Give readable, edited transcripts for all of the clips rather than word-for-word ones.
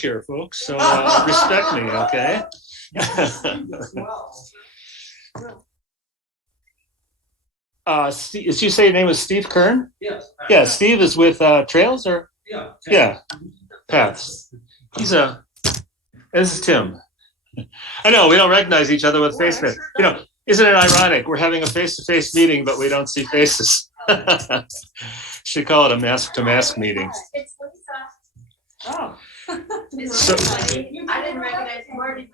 here, folks, so respect me, okay? Did you say your name was Steve Kern? Yes. Yeah, Steve is with Trails, or? Yeah. Yeah, Paths. This is Tim. I know, we don't recognize each other with face. You know, isn't it ironic? We're having a face-to-face meeting, but we don't see faces. Should call it a mask-to-mask meeting. It's Lisa. Oh. So, I didn't recognize Marty when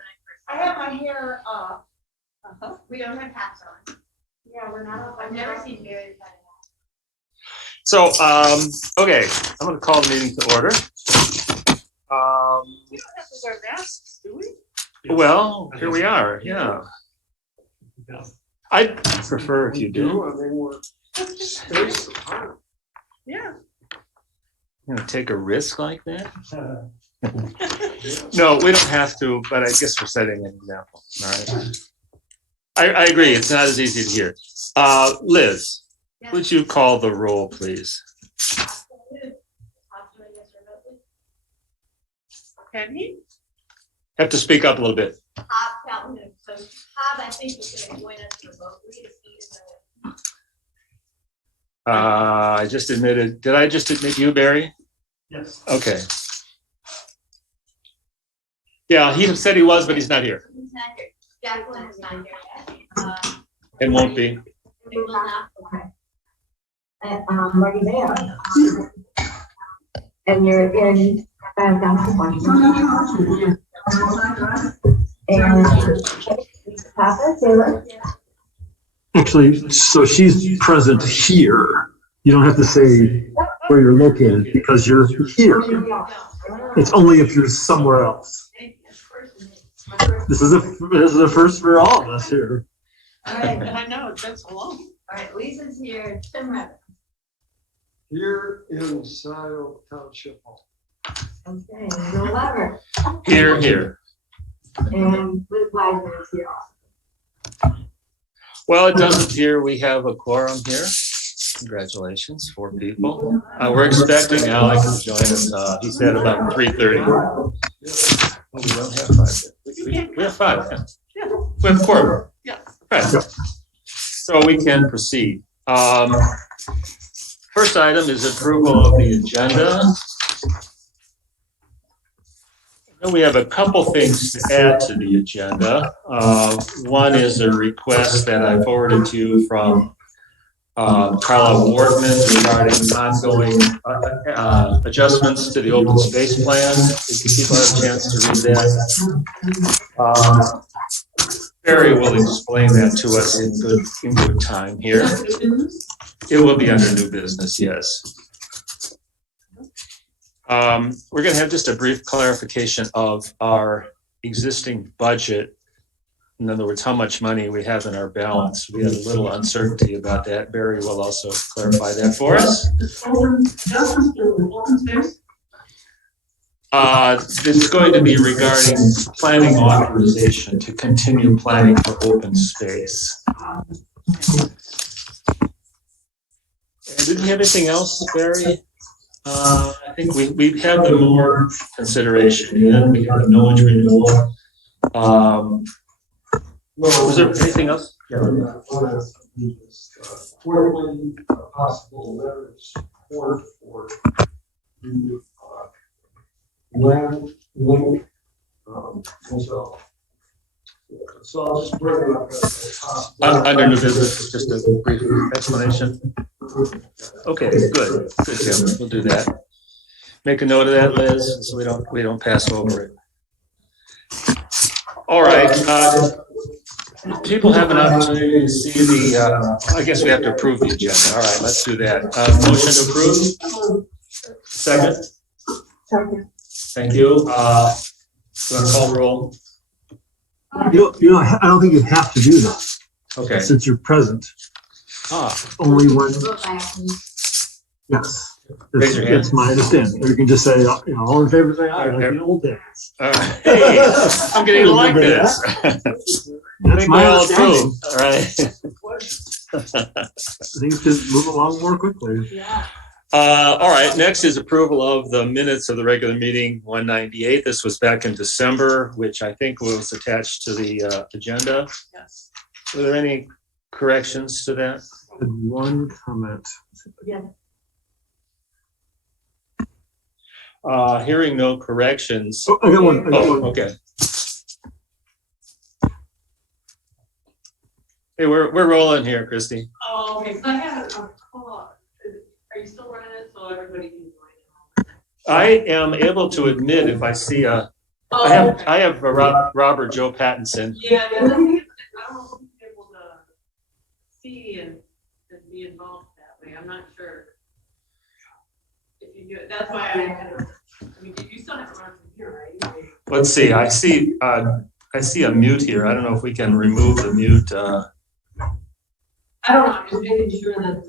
I have my hair we don't have hats on. Yeah, we're not. I've never seen Mary without a hat. so okay, I'm going to call the meeting to order. We don't have to wear masks, do we? Well, here we are, yeah. I'd prefer if you do. Yeah. You know, take a risk like that? No, we don't have to, but I guess we're setting an example. All right. I agree. It's not as easy to hear. Liz, Yes. would you call the roll, please? Penny? Have to speak up a little bit. Hob Calhoun. So Hob, I think, is going to join us remotely. I just admitted. Did I just admit you, Barry? Yes. Okay. Yeah, he said he was, but he's not here. He's not here. Jacqueline is not here yet. And won't be. We will not. Okay. Marty there. And you're in downtown Washington. And Papa, Taylor. Actually, so she's present here. You don't have to say where you're located because you're here. It's only if you're somewhere else. This is a first for all of us here. All right, I know, it's been so long. All right, Lisa's here. Tim Redden. Here in Scio Township Hall. Okay, Bill Lever. Here. And Liz Wagner is here. Well, it does appear we have a quorum here. Congratulations, 4 people. We're expecting Alec to join us. He said about 3:30. We don't have 5. We have 5. Yeah. We have 4. Yeah. Right. So we can proceed. First item is approval of the agenda. We have a couple things to add to the agenda. One is a request that I forwarded to you from Carla Wardman regarding ongoing adjustments to the open space plan. If people have a chance to read that. Barry will explain that to us in good time here. It will be under new business, yes. We're going to have just a brief clarification of our existing budget. In other words, how much money we have in our balance. We have a little uncertainty about that. Barry will also clarify that for us. It's going to be regarding planning authorization to continue planning for open space. And did we have anything else, Barry? I think we have the more consideration, and we have the Millage Renewal. Was there anything else? Yeah. Quarterly possible letter of support for land link. So I'll just bring it up as possible. Under new business, just a brief explanation. Okay, good, Tim. We'll do that. Make a note of that, Liz, so we don't pass over it. All right. People have an opportunity to see the. I guess we have to approve the agenda. All right, let's do that. Motion to approve. Second. Second. Thank you. Do you want to call the roll? You know, I don't think you have to do that Okay. since you're present. Only when, yes. Raise your hand. That's my understanding. Or you can just say, you know, all in favor, say aye, like the old days. Hey, I'm getting to like this. That's my understanding. All right. Things can move along more quickly. Yeah. All right, next is approval of the minutes of the regular meeting 198. This was back in December, which I think was attached to the agenda. Yes. Were there any corrections to that? And one comment. Hearing no corrections. Oh, I got one. Oh, okay. Hey, we're rolling here, Christy. Oh, okay, so I had a call. Are you still running it so everybody can join? I am able to admit if I see a, Oh, I have a Robert Joe Pattinson. yeah, I don't know if you'll be able to see and be involved that way. I'm not sure. If you do it, that's why I had to, I mean, you still have to run from here, right? Let's see, I see a mute here. I don't know if we can remove the mute. I don't know, I'm just making sure that,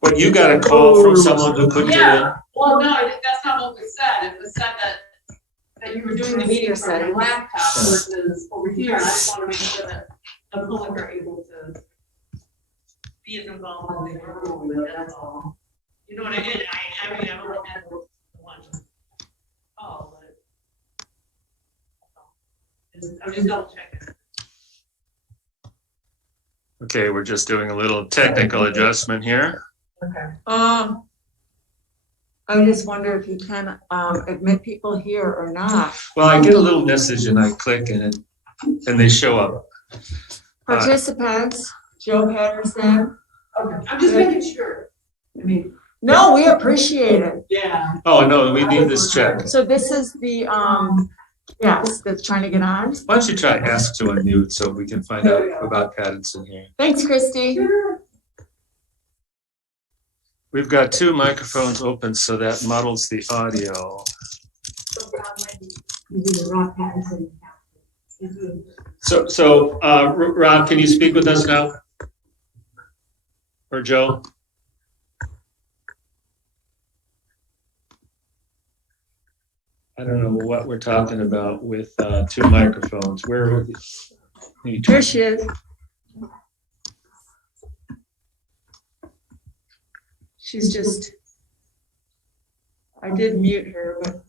What, you got a call from someone who couldn't get in? yeah, well, no, that's not what was said. It was said that you were doing the meeting from your laptop versus over here. And I just want to make sure that the public are able to be as involved as they were with it, that's all. You know what I mean? I mean, I've only had one call, but I'm just double checking. Okay, we're just doing a little technical adjustment here. Okay. I just wonder if you can admit people here or not. Well, I get a little message and I click and they show up. Participants, Joe Patterson. Okay, I'm just making sure. I mean, No, we appreciate it. yeah. Oh, no, we need this check. So this is the, yes, that's trying to get on. Why don't you try ask to unmute so we can find out about Pattinson here. Thanks, Christy. We've got two microphones open, so that muddles the audio. So, Rob, can you speak with us now? Or Joe? I don't know what we're talking about with two microphones. Where? Here she is. She's just, I did mute her, but,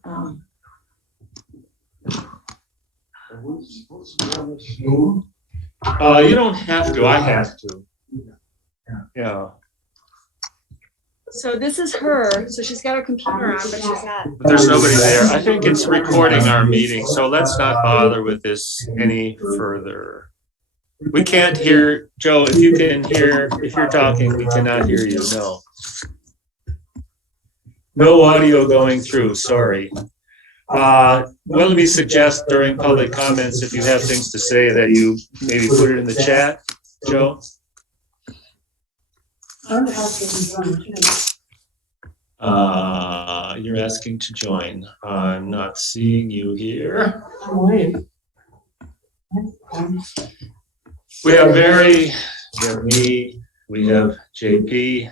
You don't have to, I have to. Yeah, so this is her. So she's got her computer on, but she's not. but there's nobody there. I think it's recording our meeting, so let's not bother with this any further. We can't hear, Joe, if you can hear, if you're talking, we cannot hear you, no. No audio going through, sorry. Well, let me suggest during public comments, if you have things to say, that you maybe put it in the chat, Joe? I'm asking to join too. You're asking to join. I'm not seeing you here. I'm waiting. We have Mary, we have me, we have JP.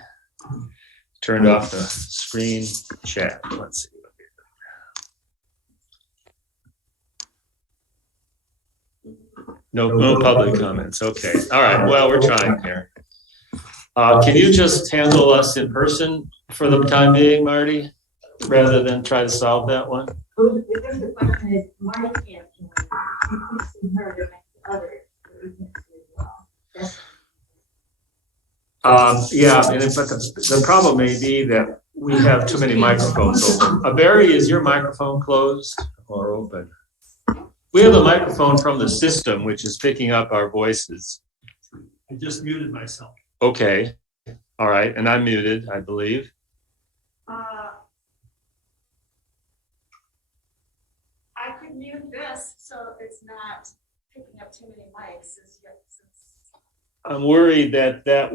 Turned off the screen chat. Let's see. No public comments. Okay. All right. Well, we're trying here. Can you just handle us in person for the time being, Marty, rather than try to solve that one? The question is, Marty can't join. You can see her next to others, but we can't see as well. Yeah, but the problem may be that we have too many microphones open. Barry, is your microphone closed or open? We have a microphone from the system, which is picking up our voices. I just muted myself. Okay. All right. And I'm muted, I believe. I could mute this, so it's not picking up too many mics as yet. I'm worried that that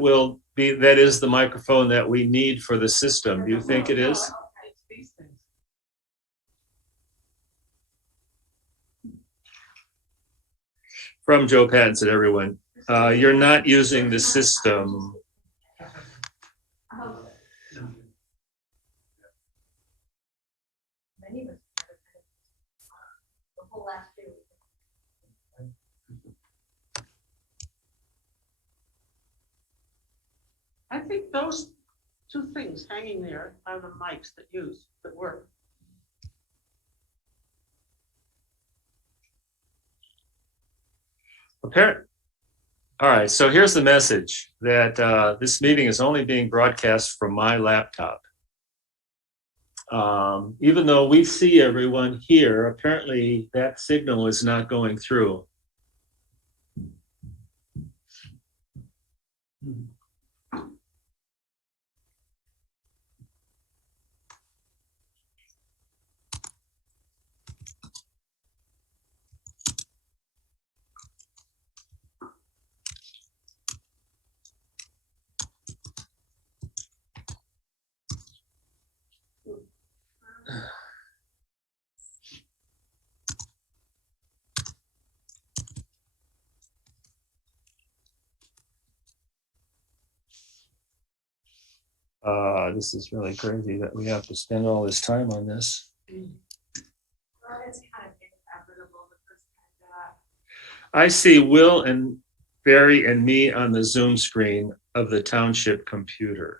is the microphone that we need for the system. Do you think it is? From Joe Pattinson, everyone. You're not using the system. Many of us the whole last year. I think those two things hanging there are the mics that work. All right, so here's the message that this meeting is only being broadcast from my laptop. Even though we see everyone here, apparently that signal is not going through. This is really crazy that we have to spend all this time on this. Well, it's kind of inevitable the first time that. I see Will and Barry and me on the Zoom screen of the township computer.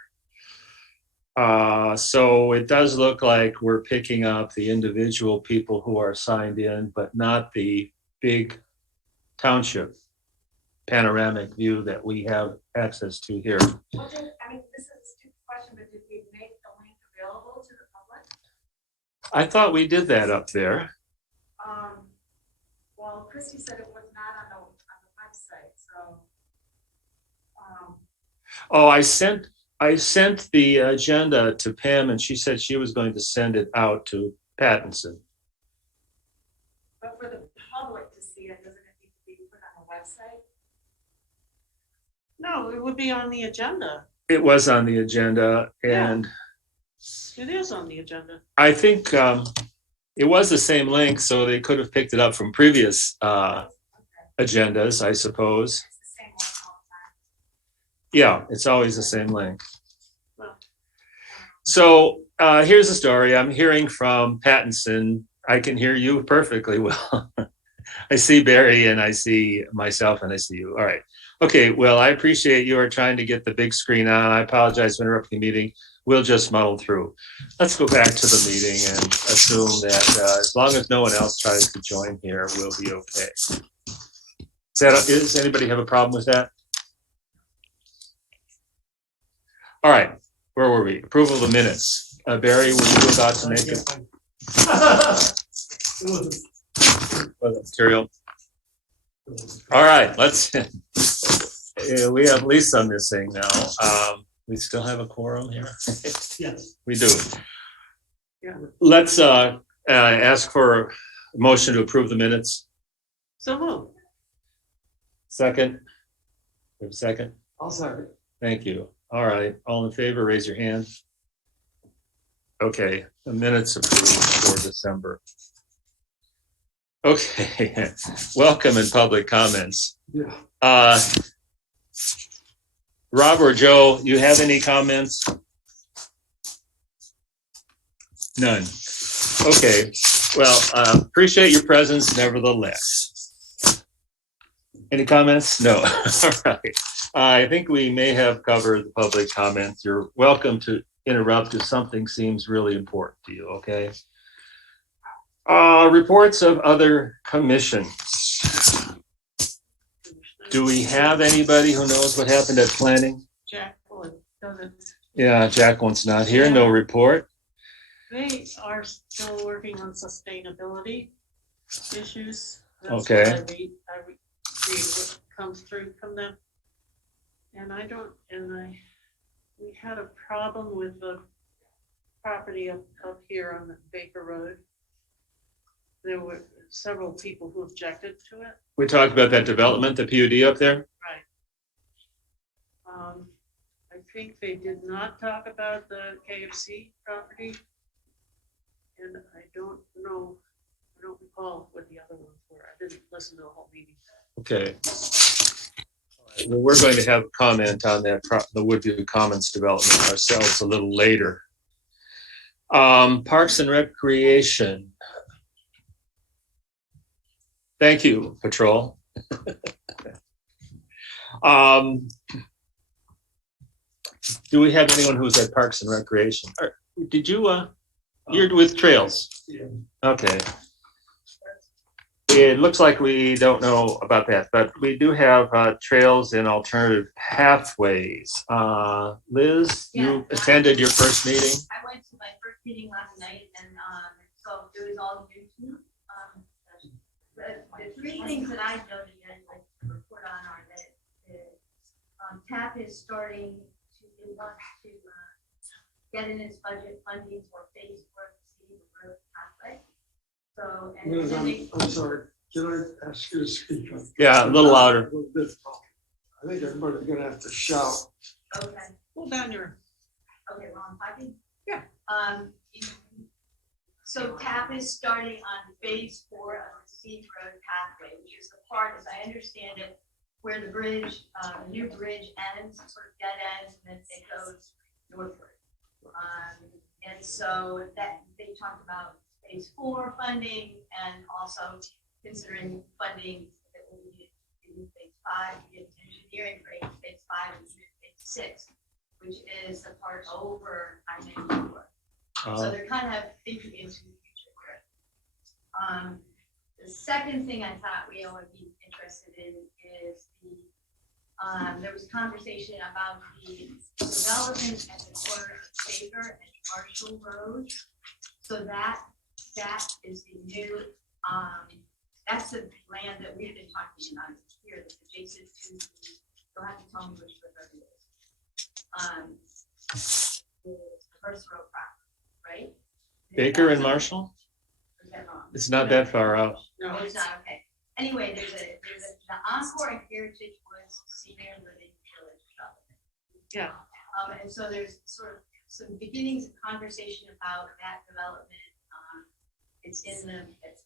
So it does look like we're picking up the individual people who are signed in, but not the big township panoramic view that we have access to here. Well, I mean, this is a stupid question, but did we make the link available to the public? I thought we did that up there. Well, Christy said it was not on the website, so. Oh, I sent the agenda to Pam and she said she was going to send it out to Pattinson. But for the public to see it, doesn't it need to be put on the website? No, it would be on the agenda. It was on the agenda and It is on the agenda. I think it was the same link, so they could have picked it up from previous agendas, I suppose. It's the same one all the time. Yeah, it's always the same link. Well. So here's the story. I'm hearing from Pattinson. I can hear you perfectly well. I see Barry and I see myself and I see you. All right. Okay, well, I appreciate you are trying to get the big screen on. I apologize for interrupting the meeting. We'll just muddle through. Let's go back to the meeting and assume that as long as no one else tries to join here, we'll be okay. Does anybody have a problem with that? All right, where were we? Approval of the minutes. Barry, were you about to make it? Material. All right, let's. We have Lisa missing now. We still have a quorum here. Yes. We do. Yeah. Let's ask for a motion to approve the minutes. So move. Second. We have a second. I'll second. Thank you. All right. All in favor, raise your hand. Okay. The minutes approved for December. Okay. Welcome and public comments. Yeah. Rob or Joe, you have any comments? None. Okay. Well, appreciate your presence nevertheless. Any comments? No. All right. I think we may have covered the public comments. You're welcome to interrupt if something seems really important to you, okay? Reports of other commissions. Do we have anybody who knows what happened at planning? Jacqueline doesn't. Yeah, Jacqueline's not here. No report. They are still working on sustainability issues. That's Okay. what I read what comes through from them. And we had a problem with the property up here on the Baker Road. There were several people who objected to it. We talked about that development, the PUD up there. Right. I think they did not talk about the KFC property. And I don't recall what the other ones were. I didn't listen to the whole meeting. Okay. Well, we're going to have a comment on that, the Woodview Commons development ourselves a little later. Parks and Recreation. Thank you, Patrol. Do we have anyone who's at Parks and Recreation? Did you, you're with Trails? Yeah. Okay. It looks like we don't know about that, but we do have Trails and Alternative Pathways. Liz, you attended your first meeting? I went to my first meeting last night and, so it was all new to me. The three things that I noted and like to report on are that the TAP is starting to, it wants to get in its budget funding for phase 4 of the city road pathway. So, and Liz, then they, I'm sorry, can I ask you to speak up? Yeah, a little louder. A little bit. I think everybody's gonna have to shout. okay, Hold on your, okay, wrong talking? Yeah. So TAP is starting on phase 4 of the Seed Road pathway, which is the part, as I understand it, where the bridge, new bridge ends, sort of dead ends, and then it goes northward. And so that they talked about phase 4 funding and also considering funding that will be in phase 5, engineering for phase 5 and phase 6, which is the part over I-94. So they're kind of thinking into the future here. The second thing I thought we all would be interested in is there was conversation about the development at the corner of Baker and Marshall Road. So that is the new, that's the land that we've been talking about here, that's adjacent to, you'll have to tell me which river it is. The first row property, right? Baker and Marshall? Or is that wrong? It's not that far out. No, it's not, okay. Anyway, there's the Encore and Heritage Woods Senior Living Village development. yeah, And so there's sort of some beginnings of conversation about that development. It's in the, it's,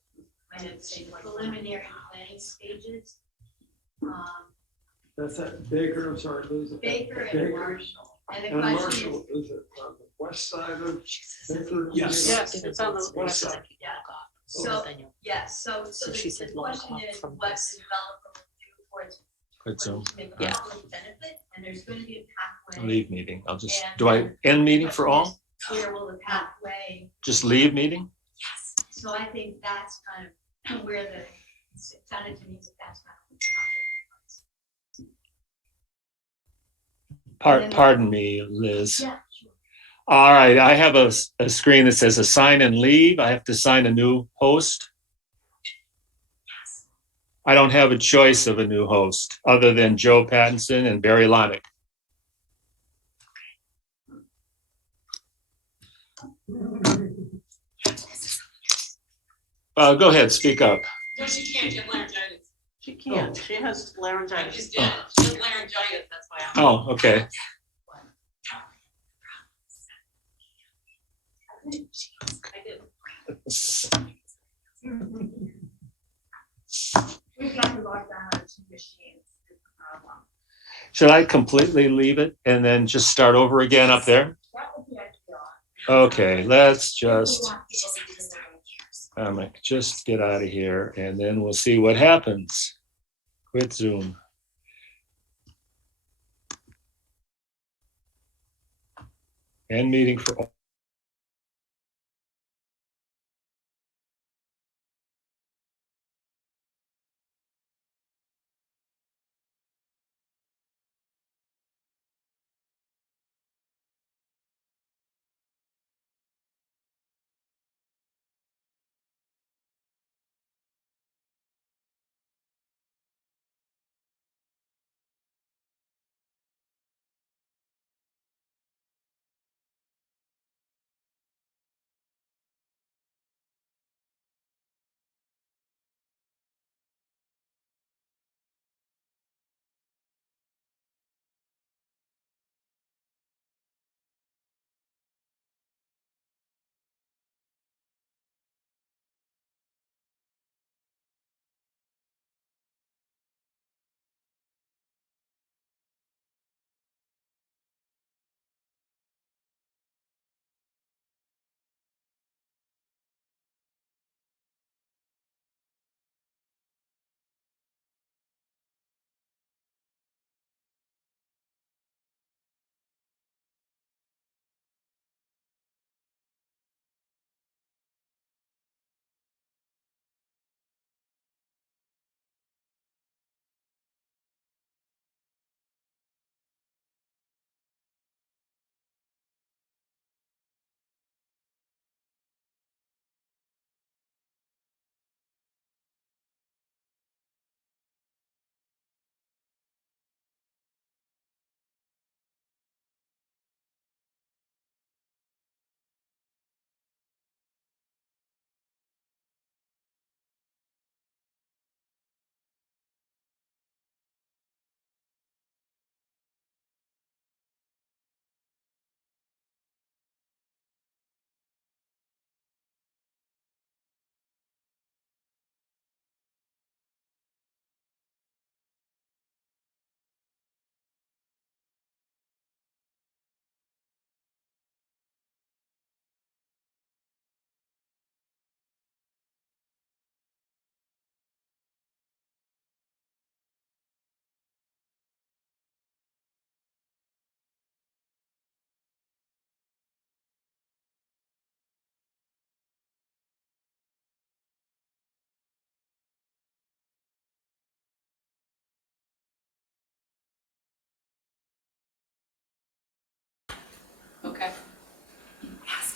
I would say preliminary planning stages. That's at Baker, I'm sorry, Liz. Baker and Marshall. And the And question Marshall, is it on the west side of Baker? yes, it's on the west side. yeah. So, yes, so she the said question lock off is from what this. the developer will do for its Good Zoom. to make a Yeah. public benefit, and there's going to be a pathway. Leave meeting. I'll just, do I end meeting for all? Where will the pathway? Just leave meeting? Yes. So I think that's kind of where the, it sounded to me that that's kind of. Pardon me, Liz. Yeah, sure. All right, I have a screen that says assign and leave. I have to assign a new host. I don't have a choice of a new host other than Joe Pattinson and Barry Lonick. Go ahead, speak up. No, she can't, she has laryngitis. She can't, she has I laryngitis. just did, she has laryngitis, that's why I'm. Oh, okay. I did. We've got to lock down our 2 machines, is the problem. Should I completely leave it and then just start over again up there? That would be ideal. Okay, let's just, We want people to do their own. just get out of here and then we'll see what happens. Quit Zoom. End meeting for all. Okay.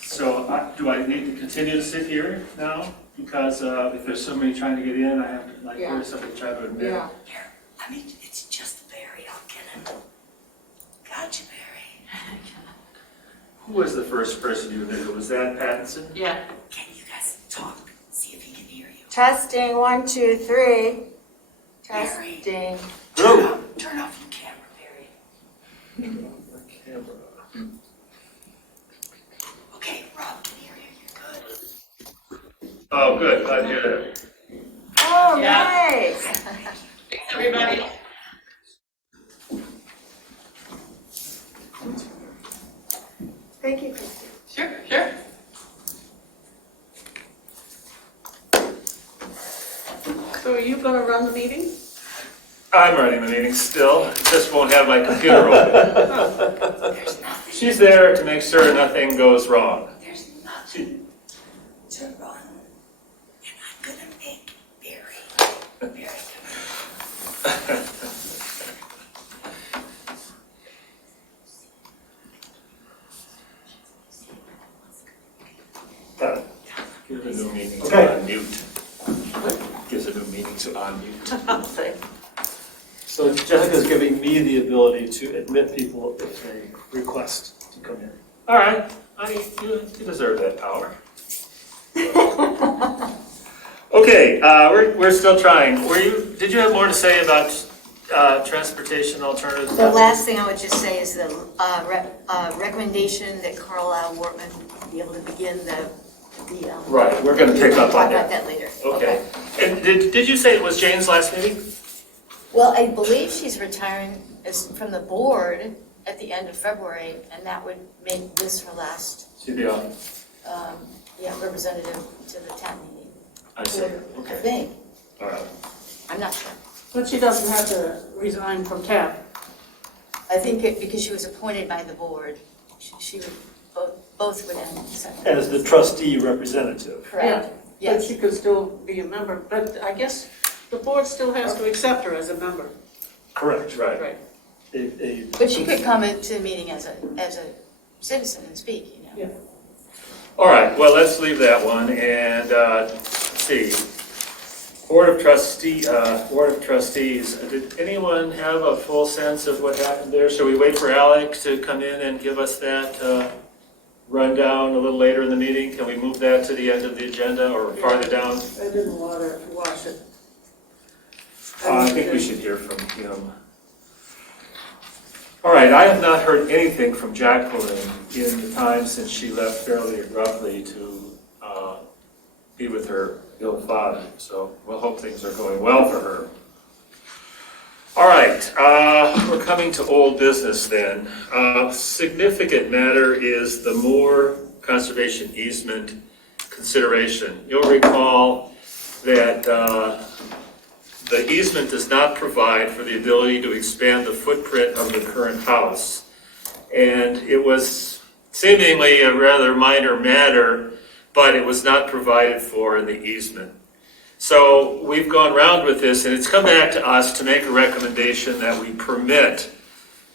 So do I need to continue to sit here now? Because if there's somebody trying to get in, I have to, like, Yeah. here's somebody trying to admit. Yeah. Here, I mean, it's just Barry, I'll get him. Gotcha, Barry. Who was the first person you admitted? Was that Pattinson? Yeah. Can you guys talk? See if he can hear you. Testing, 1, 2, 3. Barry. Testing. Turn off the camera, Barry. Camera. Okay, Rob can hear you, you're good. Oh, good, glad to hear that. Oh, Yeah. nice. Thanks, everybody. Thank you, Christy. Sure, sure. So are you gonna run the meeting? I'm running the meeting still, just won't have my computer open. There's nothing, She's there to make sure nothing goes wrong. there's nothing to run. And I'm gonna make Barry. Give a new meeting to unmute. Gives a new meeting to unmute. So Jessica's giving me the ability to admit people if they request to come in. All right, you deserve that power. Okay, we're still trying. Did you have more to say about transportation alternatives? The last thing I would just say is the recommendation that Carlisle Wortman be able to begin the. Right, we're going to pick up Talk on about that. that later. Okay. And did you say it was Jane's last meeting? Well, I believe she's retiring from the board at the end of February, and that would make this her last, She'd be on. representative to the town meeting. I see. I Okay. think. All right. I'm not sure. But she doesn't have to resign from TAP. I think because she was appointed by the board, she would, both would end. As the trustee representative. Correct. But Yes. she could still be a member, but I guess the board still has to accept her as a member. Correct. Right. Right. But she could come into the meeting as a citizen and speak, you know. Yeah. All right, well, let's leave that one, and let's see. Board of Trustees, did anyone have a full sense of what happened there? Shall we wait for Alec to come in and give us that rundown a little later in the meeting? Can we move that to the end of the agenda or farther down? I didn't want to watch it. I think we should hear from him. All right, I have not heard anything from Jacqueline in the time since she left fairly abruptly to be with her ill father, so we'll hope things are going well for her. All right, we're coming to old business then. Significant matter is the Moore Conservation Easement consideration. You'll recall that the easement does not provide for the ability to expand the footprint of the current house. And it was seemingly a rather minor matter, but it was not provided for in the easement. So we've gone round with this, and it's come back to us to make a recommendation that we permit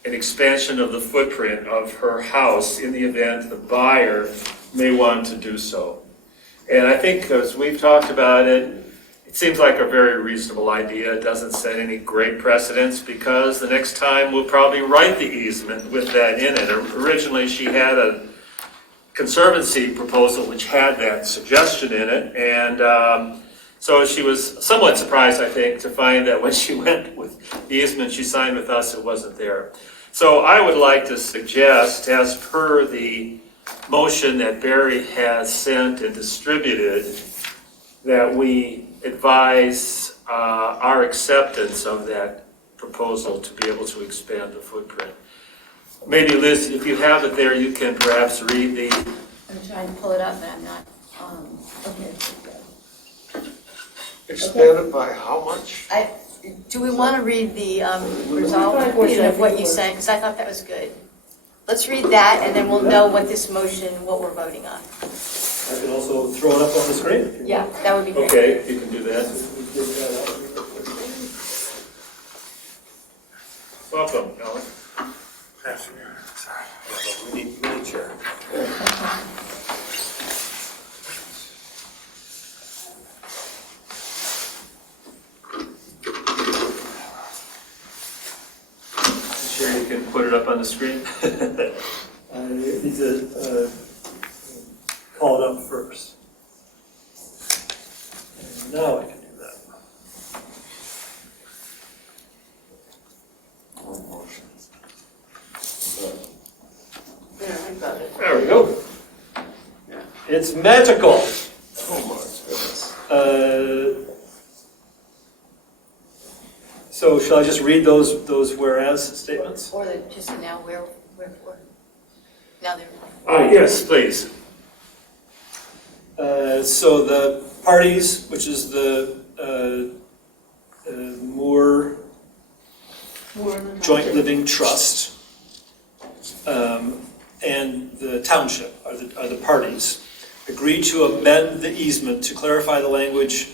an expansion of the footprint of her house in the event the buyer may want to do so. And I think as we've talked about it, it seems like a very reasonable idea. It doesn't set any great precedents because the next time we'll probably write the easement with that in it. Originally, she had a conservancy proposal which had that suggestion in it, and so she was somewhat surprised, I think, to find that when she went with the easement she signed with us, it wasn't there. So I would like to suggest, as per the motion that Barry has sent and distributed, that we advise our acceptance of that proposal to be able to expand the footprint. Maybe Liz, if you have it there, you can perhaps read the... I'm trying to pull it up, but I'm not, okay. Expanded by how much? Do we want to read the resolved portion of what you said? Because I thought that was good. Let's read that, and then we'll know what this motion, what we're voting on. I can also throw it up on the screen. Yeah, that would be great. Okay, you can do that. Welcome, Alan. We need a chair. Sure you can put it up on the screen? I need to call it up first. And now I can do that. Yeah, I got it. There we go. It's magical. Oh my goodness. So shall I just read those whereas statements? Or the, just now, wherefore? Now they're. Yes, please. So the parties, which is the Moore Joint Living Trust, and the township are the parties, agree to amend the easement to clarify the language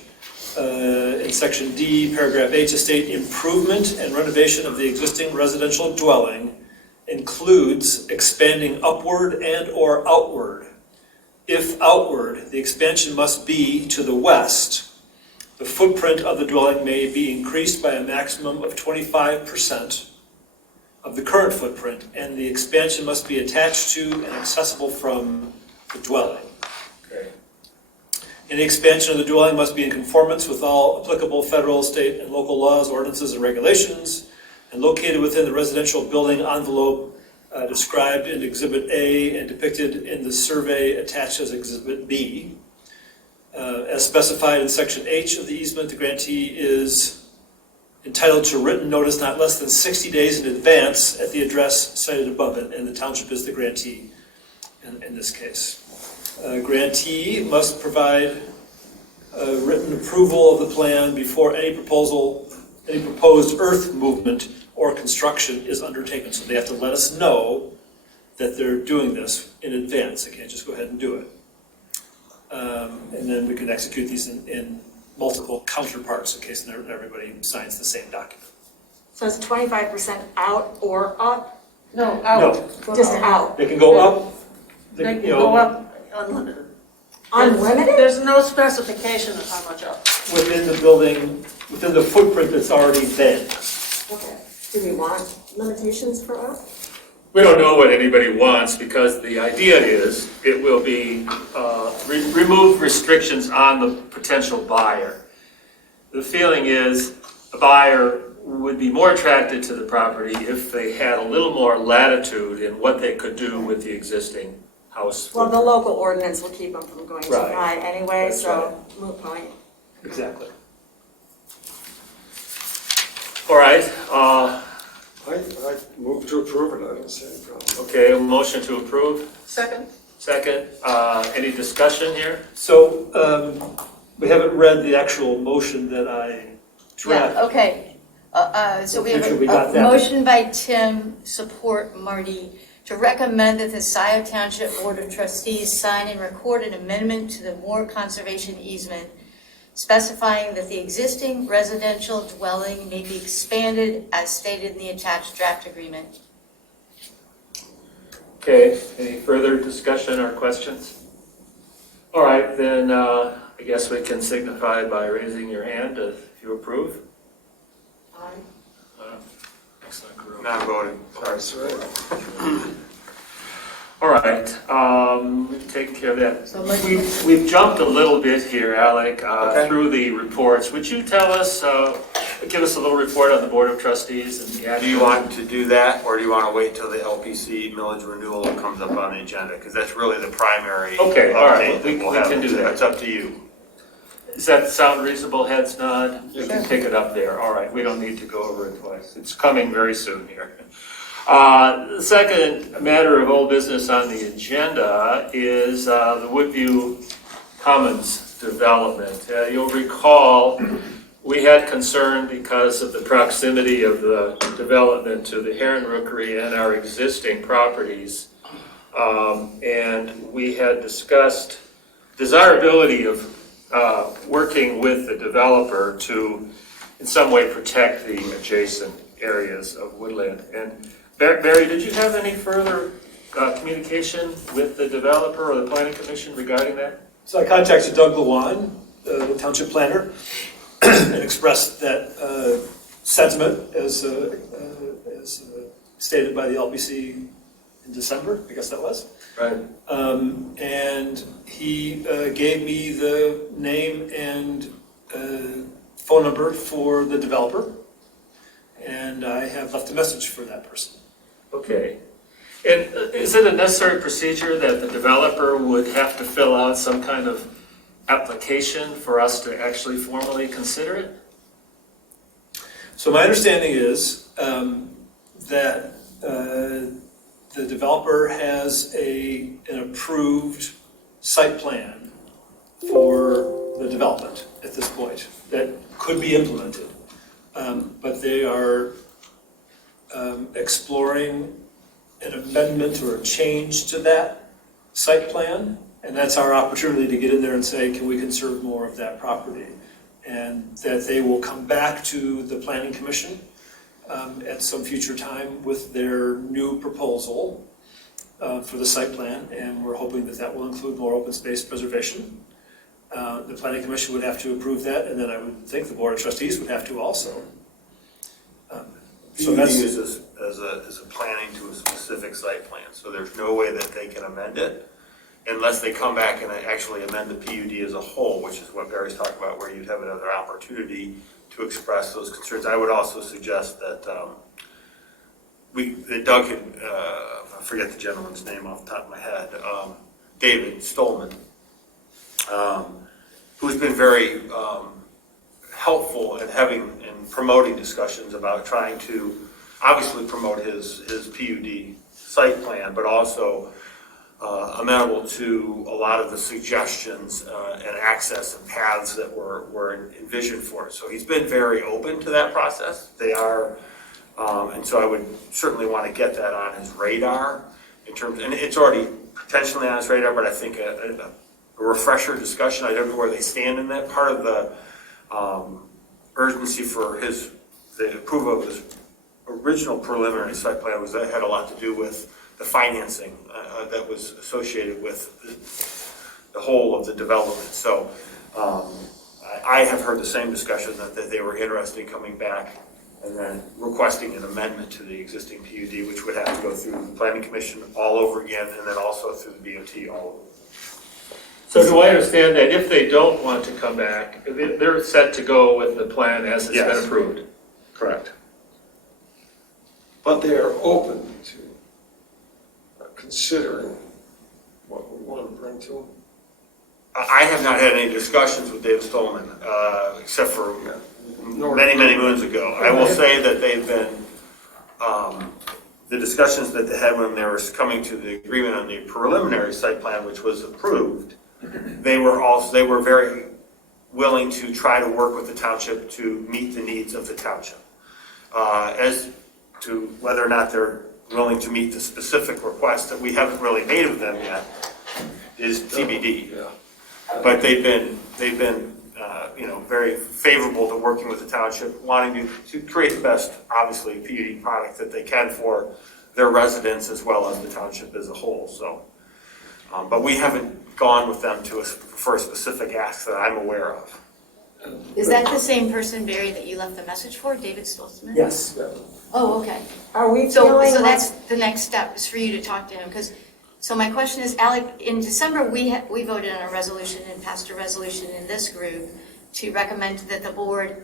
in section D, paragraph H, estate improvement and renovation of the existing residential dwelling includes expanding upward and or outward. If outward, the expansion must be to the west. The footprint of the dwelling may be increased by a maximum of 25% of the current footprint, and the expansion must be attached to and accessible from the dwelling. Okay. Any expansion of the dwelling must be in conformance with all applicable federal, state, and local laws, ordinances, and regulations, and located within the residential building envelope described in Exhibit A and depicted in the survey attached as Exhibit B. As specified in Section H of the easement, the grantee is entitled to written notice not less than 60 days in advance at the address cited above it, and the township is the grantee in this case. Grantee must provide written approval of the plan before any proposed earth movement or construction is undertaken. So they have to let us know that they're doing this in advance. They can't just go ahead and do it. And then we can execute these in multiple counterparts in case everybody signs the same document. So it's 25% out or up? No, out. Just out. They can go up. They can go up unlimited. Unlimited? There's no specification of how much up. Within the building, within the footprint that's already there. Okay. Do we want limitations for up? We don't know what anybody wants because the idea is it will be remove restrictions on the potential buyer. The feeling is a buyer would be more attracted to the property if they had a little more latitude in what they could do with the existing house. Well, the local ordinance will keep them from going too Right. high anyway, That's so moot point. Exactly. All right, I move to approve it, I don't see any problem. okay, a motion to approve. Second? Second, any discussion here? So we haven't read the actual motion that I drafted. Yeah, okay. So we have Make sure we got a that. motion by Tim, support Marty, to recommend that the Scio Township Board of Trustees sign and record an amendment to the Moore Conservation Easement specifying that the existing residential dwelling may be expanded as stated in the attached draft agreement. Okay, any further discussion or questions? All right, then I guess we can signify by raising your hand if you approve. Excellent group. Not voting. Sorry. All right, we've taken care of that. So let's- We've jumped a little bit here, Alec, Okay. through the reports. Would you tell us, give us a little report on the Board of Trustees and the Do action? you want to do that, or do you want to wait till the LPC Millage Renewal comes up on the agenda? Because that's really the primary Okay, all right, update that we we'll have. can do that. It's up to you. Does that sound reasonable, heads nod? You can pick it up there. All right, we don't need to go over it twice. It's coming very soon here. The second matter of old business on the agenda is the Woodview Commons development. You'll recall we had concern because of the proximity of the development to the Heron Rookery and our existing properties. And we had discussed desirability of working with the developer to in some way protect the adjacent areas of woodland. And Barry, did you have any further communication with the developer or the planning commission regarding that? So I contacted Doug Lewan, the township planner, and expressed that sentiment as stated by the LPC in December, I guess that was. Right. And he gave me the name and phone number for the developer, and I have left a message for that person. Okay. And is it a necessary procedure that the developer would have to fill out some kind of application for us to actually formally consider it? So my understanding is that the developer has an approved site plan for the development at this point that could be implemented. But they are exploring an amendment or a change to that site plan. And that's our opportunity to get in there and say, can we conserve more of that property? And that they will come back to the planning commission at some future time with their new proposal for the site plan, and we're hoping that that will include more open space preservation. The planning commission would have to approve that, and then I would think the board of trustees would have to also. So that's as a planning to a specific site plan, so there's no way that they can amend it unless they come back and actually amend the PUD as a whole, which is what Barry's talking about, where you'd have another opportunity to express those concerns. I would also suggest that that Doug had, I forget the gentleman's name off the top of my head, David Stolman, who's been very helpful in promoting discussions about trying to obviously promote his PUD site plan, but also amenable to a lot of the suggestions and access and paths that were envisioned for it. So he's been very open to that process. They are, and so I would certainly want to get that on his radar in terms, and it's already potentially on his radar, but I think a refresher discussion. I don't know where they stand in that. Part of the urgency for the approval of his original preliminary site plan was that had a lot to do with the financing that was associated with the whole of the development. So I have heard the same discussion that they were interested in coming back and then requesting an amendment to the existing PUD, which would have to go through the planning commission all over again, and then also through the BOT all over. So do I understand that if they don't want to come back, they're set to go with the plan as it's been approved? Correct. But they are open to considering what we want to bring to them. I have not had any discussions with David Stolman, except for many moons ago. I will say that they've been, the discussions that they had when they were coming to the agreement on the preliminary site plan, which was approved, they were very willing to try to work with the township to meet the needs of the township. As to whether or not they're willing to meet the specific request that we haven't really made of them yet is TBD. Yeah. But they've been very favorable to working with the township, wanting to create the best, obviously, PUD product that they can for their residents as well as the township as a whole. So, but we haven't gone with them for a specific ask that I'm aware of. Is that the same person, Barry, that you left the message for, David Stoltzman? Yes. Oh, okay. Are we So feeling like, that's the next step, is for you to talk to him, because, so my question is, Alec, in December, we voted on a resolution and passed a resolution in this group to recommend that the board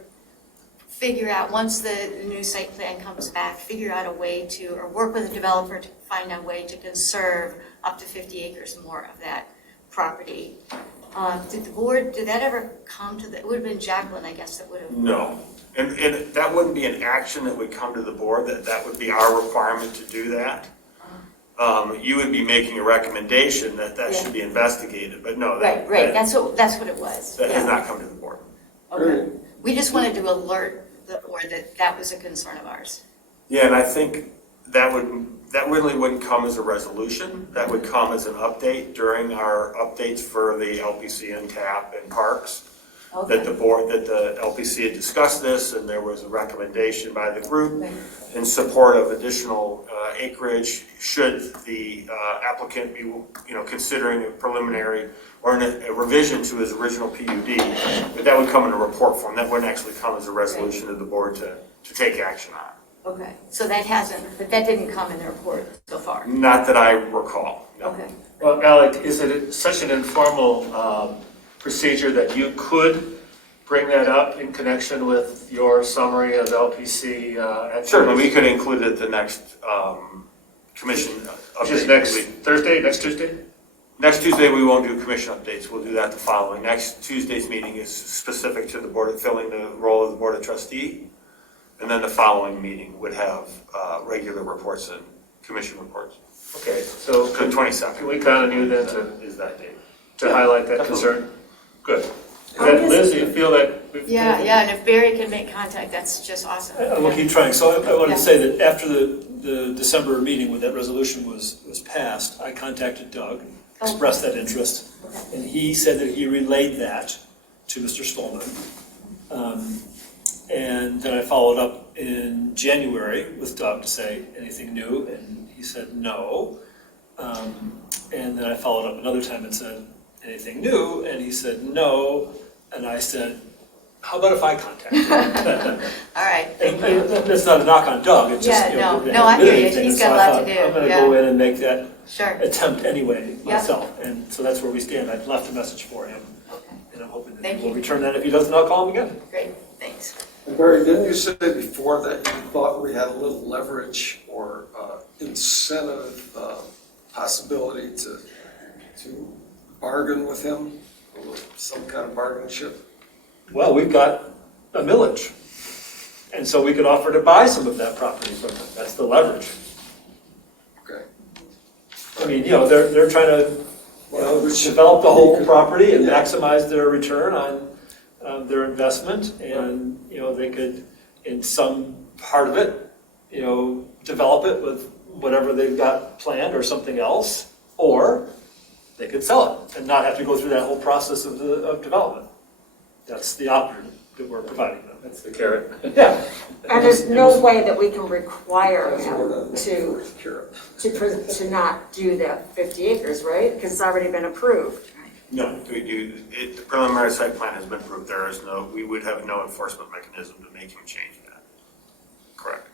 figure out, once the new site plan comes back, figure out a way to, or work with a developer to find a way to conserve up to 50 acres more of that property. Did that ever come to it would have been Jacqueline, I guess, that would have. No. And that wouldn't be an action that would come to the board, that would be our requirement to do that. You would be making a recommendation that should be investigated, but no. Right, that's what it was. That has not come to the board. Okay. We just wanted to alert the board that was a concern of ours. Yeah, and I think that really wouldn't come as a resolution. That would come as an update during our updates for the LPC and TAP and parks. Okay. that the LPC had discussed this, and there was a recommendation by the group in support of additional acreage should the applicant be, considering a preliminary or a revision to his original PUD. But that would come in a report form. That wouldn't actually come as a resolution of the board to take action on. Okay, so that didn't come in the report so far? Not that I recall. No. Okay. Well, Alec, is it such an informal procedure that you could bring that up in connection with your summary of LPC activities? Certainly, we could include it at the next commission Which is update. next Thursday, next Tuesday? Next Tuesday, we won't do commission updates. We'll do that the following. Next Tuesday's meeting is specific to the board, filling the role of the board of trustee. And then the following meeting would have regular reports and commission reports. Okay, so The 22nd. can we count on you then Is that date? to highlight that concern? Good. Then, Liz, do you feel that? Yeah, and if Barry can make contact, that's just awesome. I will keep trying. So I wanted Yeah. to say that after the December meeting when that resolution was passed, I contacted Doug, expressed that interest, and he said that he relayed that to Mr. Stallman. And then I followed up in January with Doug to say, anything new? And he said no. And then I followed up another time and said, anything new? And he said no. And I said, how about if I contact you? All right, thank you. That's not a knock on Doug, it's just, Yeah, they no, I haven't hear did you. anything. He's So got a I lot thought, to do, I'm gonna yeah. go in and make that Sure. attempt anyway Yeah. myself. And so that's where we stand. I've left a message for him, Okay, and I'm hoping that Thank he will you. return that. If he doesn't, I'll call him again. great, thanks. And Barry, didn't you say before that you thought we had a little leverage or incentive possibility to bargain with him? Some kind of bargaining chip? Well, we've got a millage, and so we could offer to buy some of that property from him. That's the leverage. Okay. I mean, they're trying to develop the whole property and maximize their return on their investment, and, they could, in some part of it, develop it with whatever they've got planned or something else, or they could sell it and not have to go through that whole process of development. That's the option that we're providing them. That's the carrot. Yeah. And there's no way that we can require That's where him the to, carrot. to not do the 50 acres, right? Because it's already been approved. No, the preliminary site plan has been approved. We would have no enforcement mechanism to make him change that. Correct.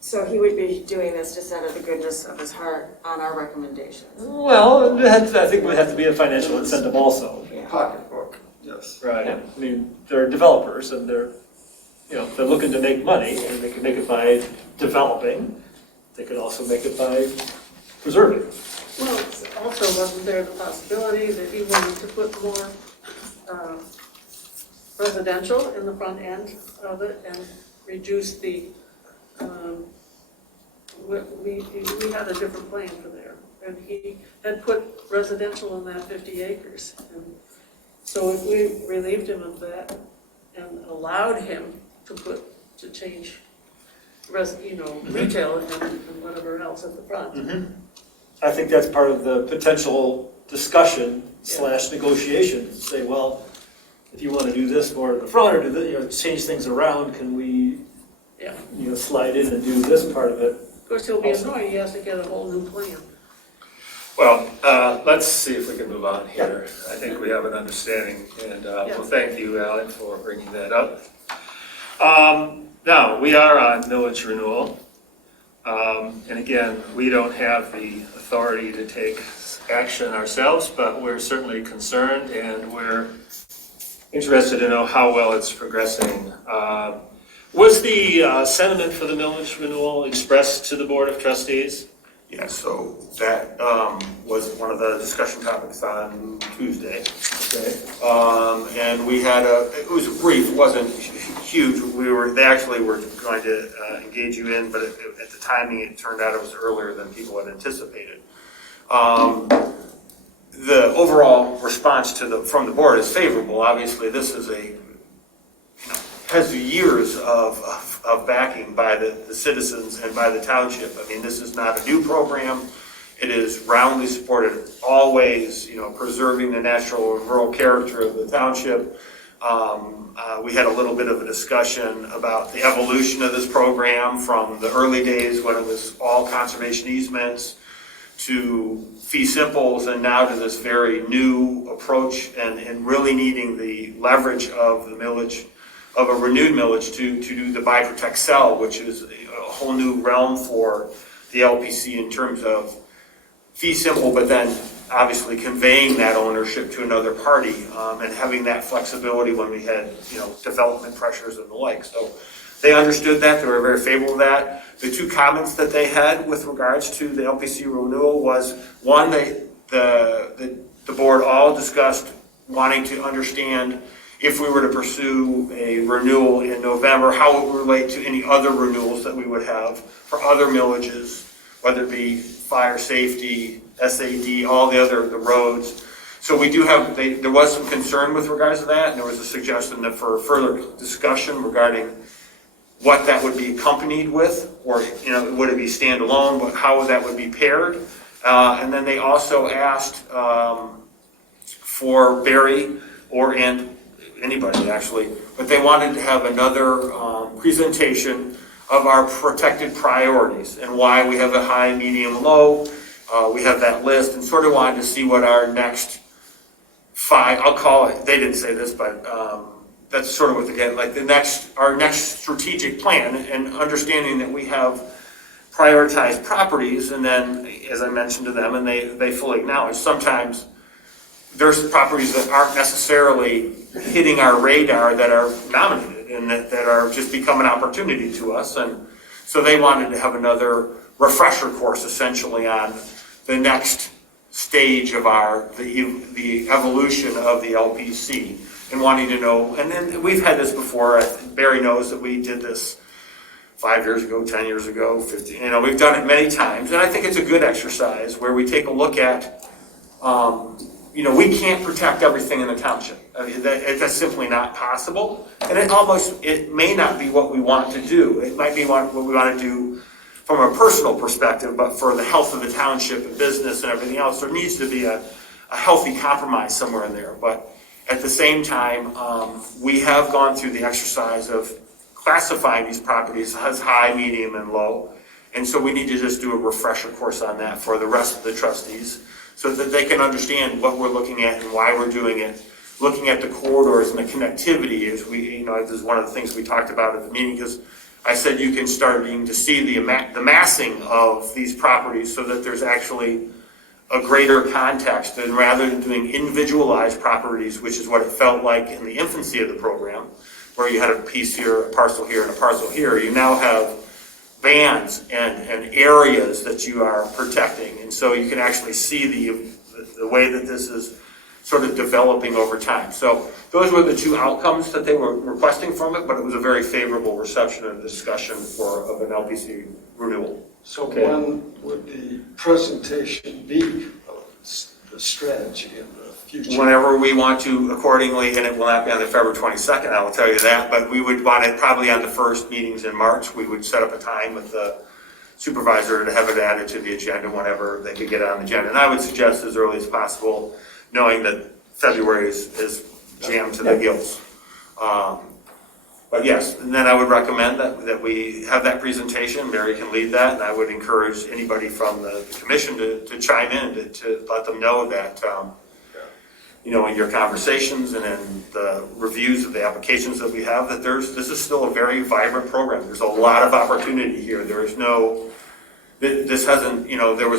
So he would be doing this just out of the goodness of his heart on our recommendations. Well, I think it would have to be a financial incentive also. Pocketbook, yes. Right. I mean, they're developers and they're looking to make money, and they can make it by developing. They could also make it by preserving. Well, it's also wasn't there the possibility that he wanted to put more residential in the front end of it and reduce the, we had a different plan for there. And he had put residential in that 50 acres. And so if we relieved him of that and allowed him to change retail and whatever else at the front. Mm-hmm. I think that's part of the potential discussion / negotiation. Say, well, if you want to do this more in the front or do this, change things around, can we, slide in and do this part of it? Of course, he'll be annoyed, he has to get a whole new plan. Well, let's see if we can move on here. I think we have an understanding, and well, thank you, Alec, for bringing that up. Now, we are on millage renewal. And again, we don't have the authority to take action ourselves, but we're certainly concerned and we're interested to know how well it's progressing. Was the sentiment for the millage renewal expressed to the Board of Trustees? Yeah, so that was one of the discussion topics on Tuesday. Okay. And we had it was brief, it wasn't huge. They actually were going to engage you in, but at the timing, it turned out it was earlier than people had anticipated. The overall response from the board is favorable. Obviously, this is has years of backing by the citizens and by the township. I mean, this is not a new program. It is roundly supported always, preserving the natural and rural character of the township. We had a little bit of a discussion about the evolution of this program from the early days when it was all conservation easements to fee simples, and now to this very new approach and really needing the leverage of the millage, of a renewed millage to do the buy, protect, sell, which is a whole new realm for the LPC in terms of fee simple, but then obviously conveying that ownership to another party, and having that flexibility when we had, development pressures and the like. So they understood that, they were very favorable to that. The two comments that they had with regards to the LPC renewal was, one, the board all discussed wanting to understand if we were to pursue a renewal in November, how it would relate to any other renewals that we would have for other millages, whether it be fire safety, SAD, all the roads. So we do have, there was some concern with regards to that, and there was a suggestion that for further discussion regarding what that would be accompanied with, or would it be standalone, but how that would be paired. And then they also asked for Barry and anybody actually, but they wanted to have another presentation of our protected priorities and why we have a high, medium, low. We have that list, and sort of wanted to see what our next 5, I'll call it, they didn't say this, but that's sort of what they get, like our next strategic plan, and understanding that we have prioritized properties. And then, as I mentioned to them, and they fully acknowledge, sometimes there's properties that aren't necessarily hitting our radar that are nominated and that are just become an opportunity to us. And so they wanted to have another refresher course essentially on the next stage of the evolution of the LPC, and wanting to know, and then we've had this before, Barry knows that we did this 5 years ago, 10 years ago, 15, we've done it many times, and I think it's a good exercise where we take a look at, we can't protect everything in the township. I mean, that's simply not possible, and it may not be what we want to do. It might be what we want to do from a personal perspective, but for the health of the township and business and everything else, there needs to be a healthy compromise somewhere in there. But at the same time, we have gone through the exercise of classifying these properties as high, medium, and low. And so we need to just do a refresher course on that for the rest of the trustees, so that they can understand what we're looking at and why we're doing it. Looking at the corridors and the connectivity is this is one of the things we talked about at the meeting, because I said you can starting to see the massing of these properties so that there's actually a greater context, and rather than doing individualized properties, which is what it felt like in the infancy of the program, where you had a piece here, a parcel here, and a parcel here, you now have bands and areas that you are protecting. And so you can actually see the way that this is sort of developing over time. So those were the two outcomes that they were requesting from it, but it was a very favorable reception and discussion of an LPC renewal. So when would the presentation be of the strategy in the future? Whenever we want to accordingly, and it will not be on the February 22nd, I will tell you that, but we would want it probably on the first meetings in March. We would set up a time with the supervisor to have it added to the agenda whenever they could get it on the agenda. And I would suggest as early as possible, knowing that February is jammed to the gills. But yes, and then I would recommend that we have that presentation. Mary can lead that, and I would encourage anybody from the commission to chime in to let them know that, in your conversations and in the reviews of the applications that we have, that this is still a very vibrant program. There's a lot of opportunity here. There was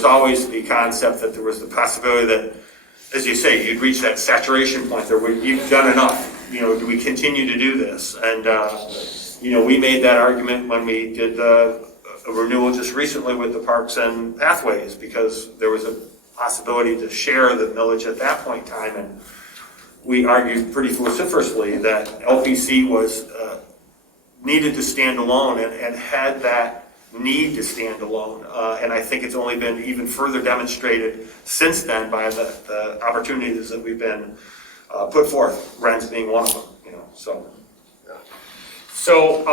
always the concept that there was the possibility that, as you say, you'd reach that saturation point there where you've done enough. Do we continue to do this? And, we made that argument when we did a renewal just recently with the Parks and Pathways, because there was a possibility to share the millage at that point in time. And we argued pretty vociferously that LPC was needed to stand alone and had that need to stand alone. And I think it's only been even further demonstrated since then by the opportunities that we've been put forth, rents being one of them, So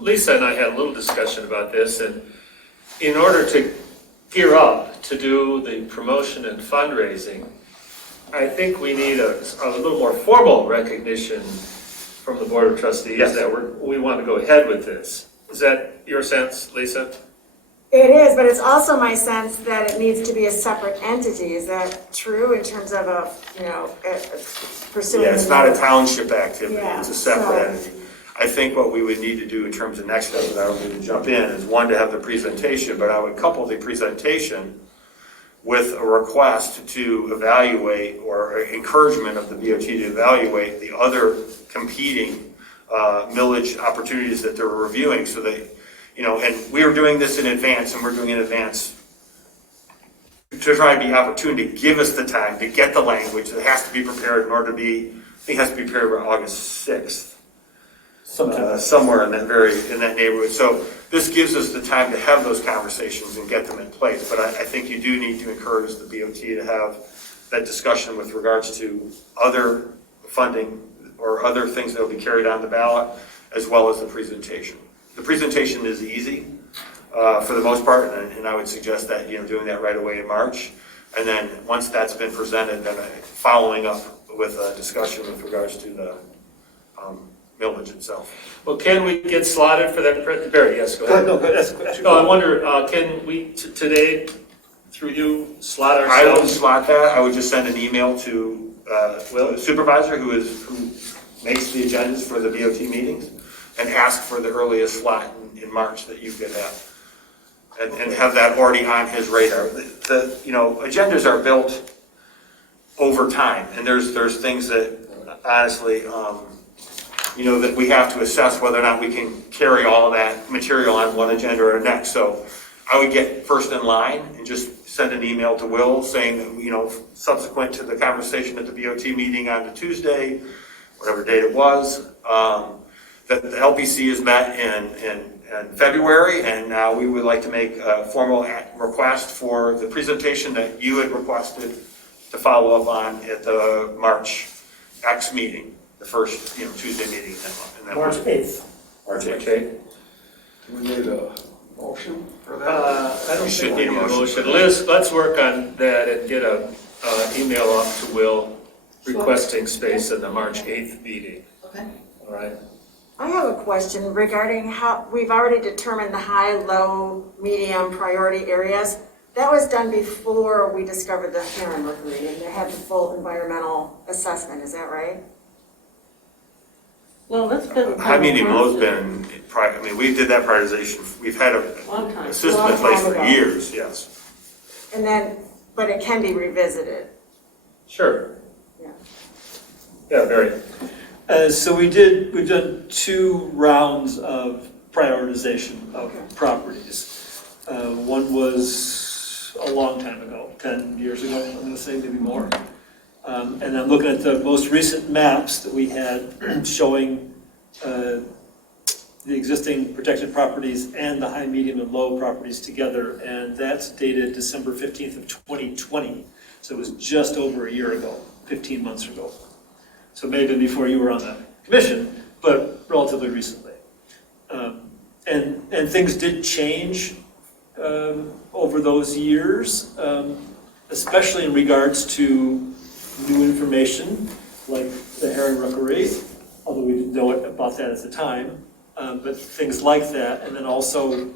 Lisa and I had a little discussion about this, and in order to gear up to do the promotion and fundraising, I think we need a little more formal recognition from the Board of Trustees Yes. that we want to go ahead with this. Is that your sense, Lisa? It is, but it's also my sense that it needs to be a separate entity. Is that true in terms of pursuing? Yeah, it's not a township activity, Yeah, it's a separate entity. I think what we would need to do in terms of next steps, and I don't need to jump in, is one, to have the presentation, but I would couple the presentation with a request to evaluate or encouragement of the BOT to evaluate the other competing millage opportunities that they're reviewing, so that, and we are doing this in advance, and we're doing it in advance to try to be opportune to give us the time to get the language that has to be prepared in order to be, I think it has to be prepared by August 6th. Somewhere in that neighborhood. So this gives us the time to have those conversations and get them in place. But I think you do need to encourage the BOT to have that discussion with regards to other funding or other things that will be carried on the ballot, as well as the presentation. The presentation is easy for the most part, and I would suggest that doing that right away in March. And then once that's been presented, then following up with a discussion with regards to the millage itself. Well, can we get slotted for that? Barry, yes, go ahead. No, that's No, I wonder, can we today, through you, slot I would ourselves? slot that. I would just send an email to the supervisor who makes the agendas for the BOT meetings and ask for the earliest slot in March that you could have. And have that already on his radar. The agendas are built over time, and there's things that honestly, that we have to assess whether or not we can carry all of that material on one agenda or next. So I would get first in line and just send an email to Will saying that, subsequent to the conversation at the BOT meeting on the Tuesday, whatever date it was, that the LPC is met in February, and now we would like to make a formal request for the presentation that you had requested to follow up on at the March X meeting, the first Tuesday meeting in that March month. 8th. March 8th. Okay. Do we need a motion for that? I don't We should think we need a motion. Liz, let's work on that and get a email off to Will requesting space in the March 8th meeting. Okay. All right. I have a question regarding how, we've already determined the high, low, medium priority areas. That was done before we discovered the heron rookery, and they had the full environmental assessment, is that right? Well, that's been. High, medium, low's been, we did that prioritization. We've had Long time. a system in place for years, yes. And then, but it can be revisited. Sure. Yeah. Yeah, very. So we've done 2 rounds of prioritization of properties. One was a long time ago, 10 years ago, I'm going to say, maybe more. And I'm looking at the most recent maps that we had showing the existing protected properties and the high, medium, and low properties together, and that's dated December 15th of 2020. So it was just over a year ago, 15 months ago. So maybe before you were on the commission, but relatively recently. And things did change over those years, especially in regards to new information, like the heron rookery, although we didn't know about that at the time, but things like that. And then also,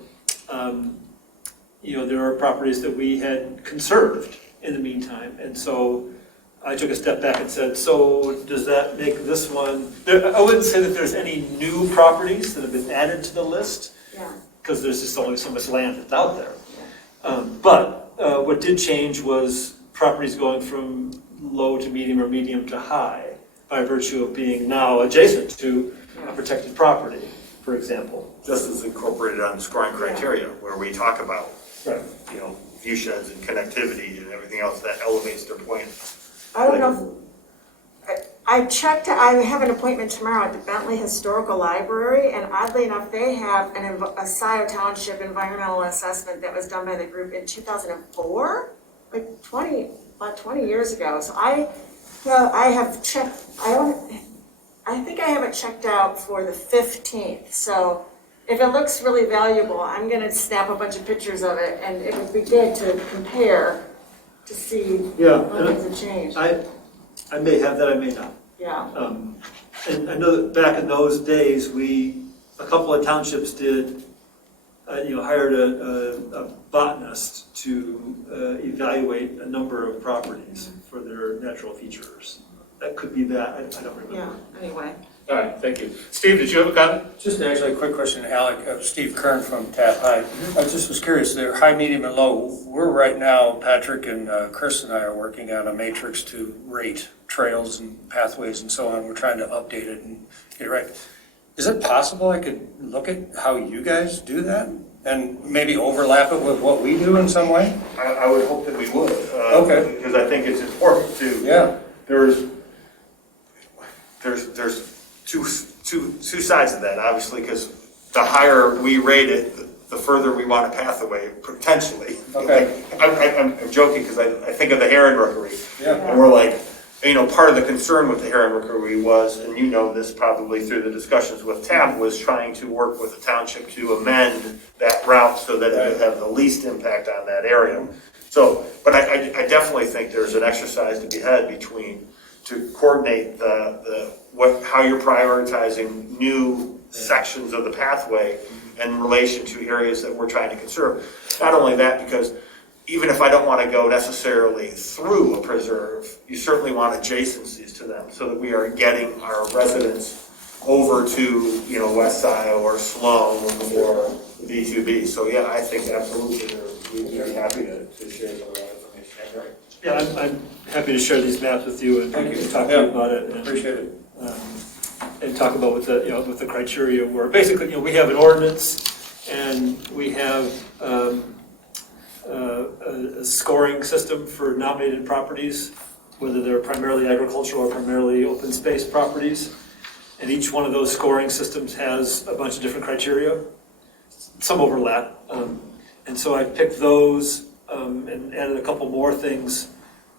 there are properties that we had conserved in the meantime. And so I took a step back and said, so does that make this one, I wouldn't say that there's any new properties that have been added to the list, because there's just only so much land that's out there. But what did change was properties going from low to medium or medium to high by virtue of being now adjacent to a protected property, for example. Just as incorporated on the scoring criteria, where we talk about, Right. view sheds and connectivity and everything else that elevates their point. I don't know. I checked, I have an appointment tomorrow at the Bentley Historical Library, and oddly enough, they have a Scio Township environmental assessment that was done by the group in 2004, like about 20 years ago. So I have checked, I think I have it checked out for the 15th. So if it looks really valuable, I'm gonna snap a bunch of pictures of it, and it would be good to compare to see Yeah, what things have changed. I may have that, I may not. Yeah. And I know that back in those days, a couple of townships did, hired a botanist to evaluate a number of properties for their natural features. That could be that, I don't remember. Yeah, anyway. All right, thank you. Steve, did you have a comment? Just actually a quick question, Alec, Steve Kern from Tap High. I just was curious, the high, medium, and low, we're right now, Patrick and Chris and I are working on a matrix to rate trails and pathways and so on. We're trying to update it and get it right. Is it possible I could look at how you guys do that and maybe overlap it with what we do in some way? I would hope that we would. Okay. Because I think it's important to. Yeah. There's two sides of that, obviously, because the higher we rate it, the further we want a path away, potentially. Okay. I'm joking, because I think of the Heron Rookery. Yeah. And we're like, part of the concern with the Heron Rookery was, and you know this probably through the discussions with TAP, was trying to work with the township to amend that route so that it would have the least impact on that area. So, but I definitely think there's an exercise to be had to coordinate how you're prioritizing new sections of the pathway in relation to areas that we're trying to conserve. Not only that, because even if I don't want to go necessarily through a preserve, you certainly want adjacencies to them so that we are getting our residents over to, West Scio or Sloan or V2B. So yeah, I think absolutely we'd be happy to share some of that information. Yeah, I'm happy to share these maps with you and talk to you about it. And, appreciate it. And talk about what the criteria were. Basically, we have an ordinance and we have a scoring system for nominated properties, whether they're primarily agricultural or primarily open space properties. And each one of those scoring systems has a bunch of different criteria. Some overlap. And so I picked those and added a couple more things,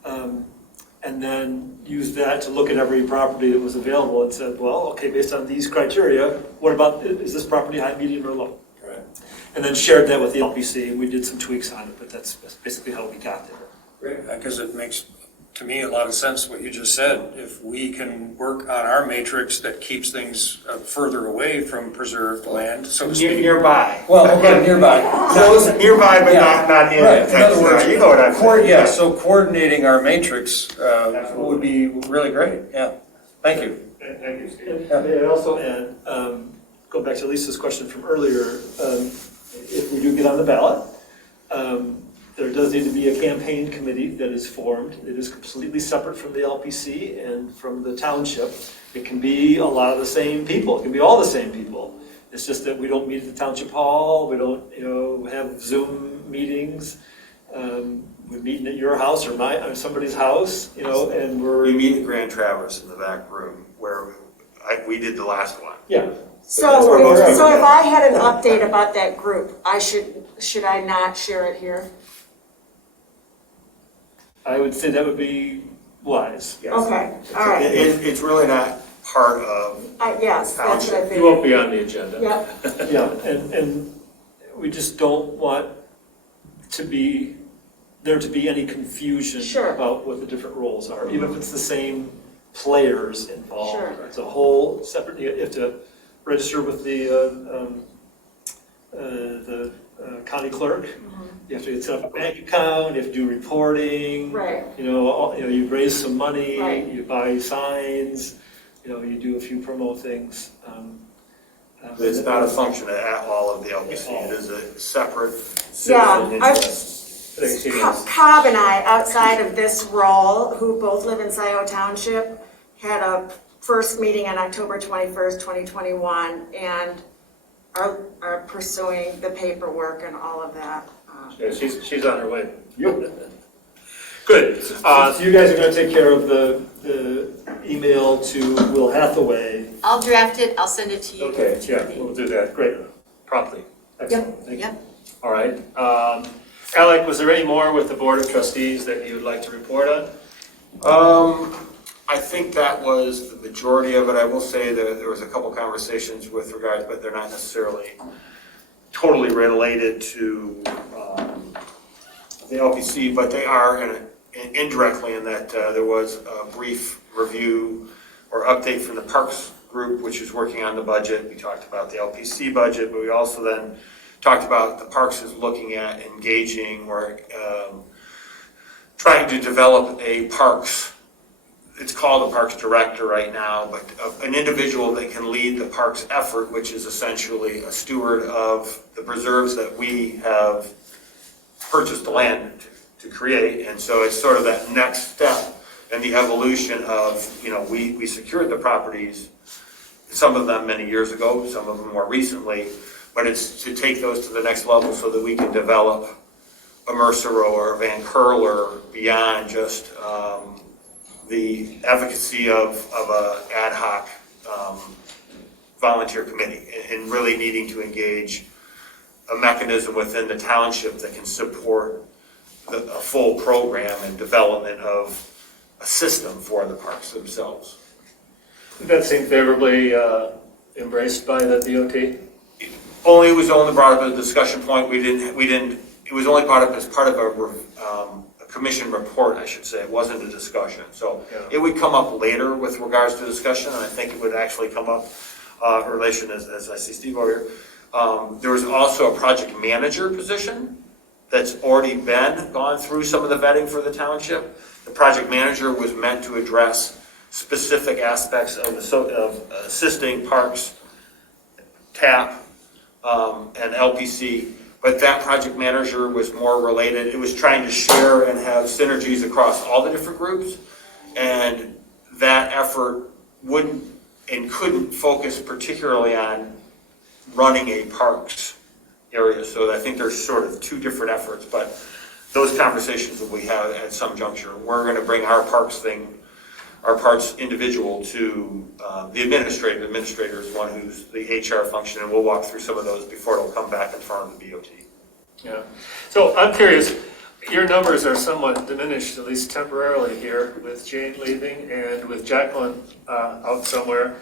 and then used that to look at every property that was available and said, well, okay, based on these criteria, what about, is this property high, medium, or low? Right. And then shared that with the LPC, and we did some tweaks on it, but that's basically how we got there. Great, because it makes, to me, a lot of sense what you just said. If we can work on our matrix that keeps things further away from preserved land, so to speak. Nearby. Well, okay, nearby. Close, nearby, but not in. Right, in other words, you know what I'm saying. Yeah, so coordinating our matrix would be really great, yeah. Thank you. Thank you, Steve. May I also add, go back to Lisa's question from earlier, if we do get on the ballot, there does need to be a campaign committee that is formed. It is completely separate from the LPC and from the township. It can be a lot of the same people. It can be all the same people. It's just that we don't meet at the township hall. We don't, have Zoom meetings. We're meeting at your house or somebody's house, and We meet at Grand Traverse in the back room where we did the last one. Yeah. So if I had an update about that group, should I not share it here? I would say that would be wise. Yes. Okay, all right. It's really not part of. Yes, that's what I figured. You won't be on the agenda. Yeah. Yeah, and we just don't want there to be any confusion Sure. about what the different roles are, even if it's the same players involved. Sure. It's a whole separate, you have to register with the county clerk. You have to set up a bank account, you have to do reporting. Right. You raise some money, Right. you buy signs, you do a few promo things. It's not a function at all of the LPC. It is a separate Yeah, citizen I've- interest. Cobb and I, outside of this role, who both live in Scio Township, had a first meeting on October 21st, 2021, and are pursuing the paperwork and all of that. Yeah, she's on her way. Good. So you guys are going to take care of the email to Will Hathaway. I'll draft it, I'll send it to you. Okay, yeah, we'll do that. Great. Promptly. Excellent. Thank you. Yep. All right. Alec, was there any more with the Board of Trustees that you would like to report on? I think that was the majority of it. I will say that there was a couple conversations with regards, but they're not necessarily totally related to the LPC, but they are indirectly in that there was a brief review or update from the Parks group, which is working on the budget. We talked about the LPC budget, but we also then talked about the Parks is looking at engaging or trying to develop a Parks, it's called a Parks Director right now, but an individual that can lead the Parks effort, which is essentially a steward of the preserves that we have purchased the land to create. And so it's sort of that next step in the evolution of, we secured the properties, some of them many years ago, some of them more recently, but it's to take those to the next level so that we can develop a Mercero or a Van Curler beyond just the advocacy of a ad hoc volunteer committee, and really needing to engage a mechanism within the township that can support a full program and development of a system for the parks themselves. That seemed favorably embraced by the DOT? It was only brought up as a discussion point. It was only brought up as part of a commission report, I should say. It wasn't a discussion. So It would come up later with regards to discussion, and I think it would actually come up in relation, as I see Steve over here. There was also a project manager position that's already gone through some of the vetting for the township. The project manager was meant to address specific aspects of assisting parks, TAP, and LPC, but that project manager was more related. It was trying to share and have synergies across all the different groups, and that effort wouldn't and couldn't focus particularly on running a parks area. So I think there's sort of two different efforts, but those conversations that we have at some juncture, we're going to bring our parks individual to the administrator. The administrator is one who's the HR function, and we'll walk through some of those before it'll come back in front of the BOT. Yeah. So I'm curious, your numbers are somewhat diminished, at least temporarily here, with Jane leaving and with Jacqueline out somewhere.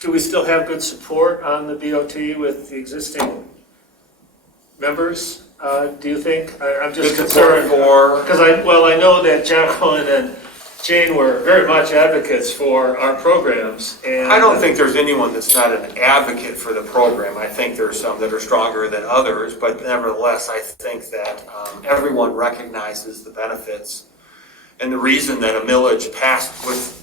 Do we still have good support on the BOT with the existing members? Do you think? I'm just concerned because I know that Jacqueline and Jane were very much advocates for our programs. And I don't think there's anyone that's not an advocate for the program. I think there's some that are stronger than others, but nevertheless, I think that everyone recognizes the benefits and the reason that a millage passed with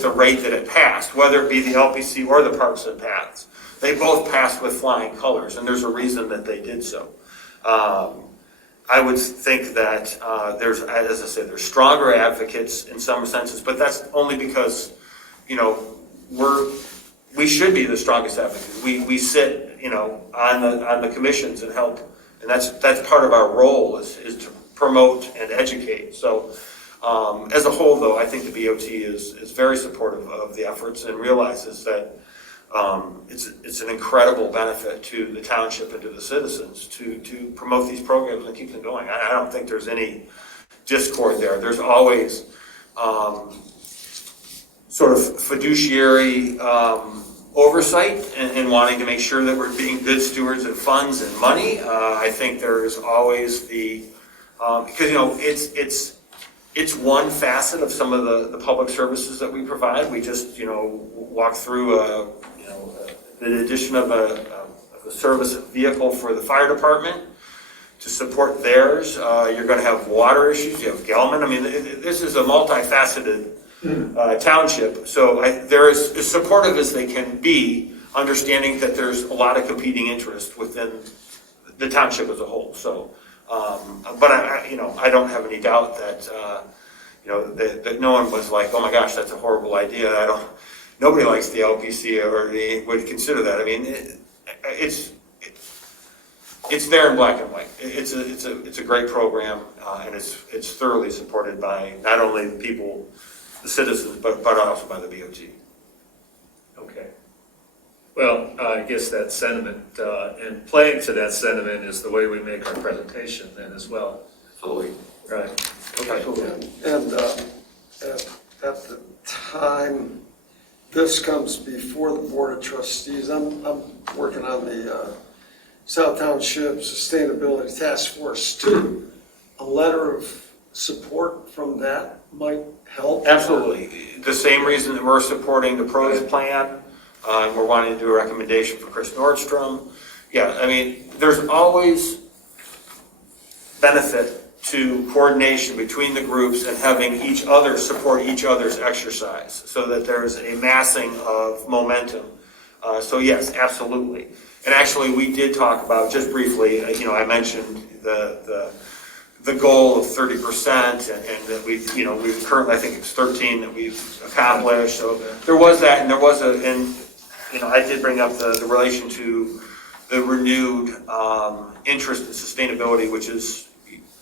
the rate that it passed, whether it be the LPC or the Parks and Paths. They both passed with flying colors, and there's a reason that they did so. I would think that there's, as I said, there's stronger advocates in some senses, but that's only because, we should be the strongest advocates. We sit, on the commissions and help, and that's part of our role is to promote and educate. So as a whole, though, I think the BOT is very supportive of the efforts and realizes that it's an incredible benefit to the township and to the citizens to promote these programs and keep them going. I don't think there's any discord there. There's always sort of fiduciary oversight and wanting to make sure that we're being good stewards of funds and money. I think there is always because it's one facet of some of the public services that we provide. We just walk through the addition of a service vehicle for the fire department to support theirs. You're going to have water issues. You have Gelman. I mean, this is a multifaceted township. So they're as supportive as they can be, understanding that there's a lot of competing interest within the township as a whole. So, but I don't have any doubt that that no one was like, oh my gosh, that's a horrible idea. Nobody likes the LPC or would consider that. I mean, it's there in black and white. It's a great program, and it's thoroughly supported by not only the people, the citizens, but also by the BOT. Okay. Well, I guess that sentiment and playing to that sentiment is the way we make our presentation then as well. Absolutely. Right. Okay. And at the time this comes before the Board of Trustees, I'm working on the South Township Sustainability Task Force 2. A letter of support from that might help? Absolutely. The same reason that we're supporting the pros plan, and we're wanting to do a recommendation for Chris Nordstrom. Yeah, I mean, there's always benefit to coordination between the groups and having each other support each other's exercise so that there's a massing of momentum. So yes, absolutely. And actually, we did talk about, just briefly, I mentioned the goal of 30% and that we've currently, I think it's 13 that we've accomplished. So there was that, and there was I did bring up the relation to the renewed interest in sustainability, which is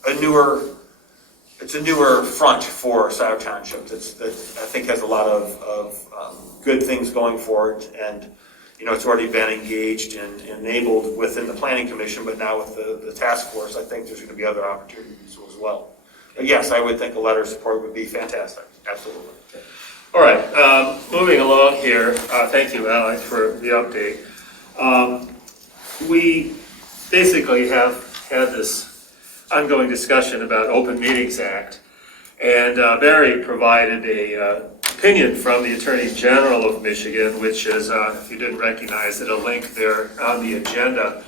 a newer front for Scio Township that I think has a lot of good things going for it, and it's already been engaged and enabled within the Planning Commission, but now with the task force, I think there's going to be other opportunities as well. But yes, I would think a letter of support would be fantastic. Absolutely. All right, moving along here. Thank you, Alex, for the update. We basically have had this ongoing discussion about Open Meetings Act, and Barry provided a opinion from the Attorney General of Michigan, which is, if you didn't recognize it, a link there on the agenda.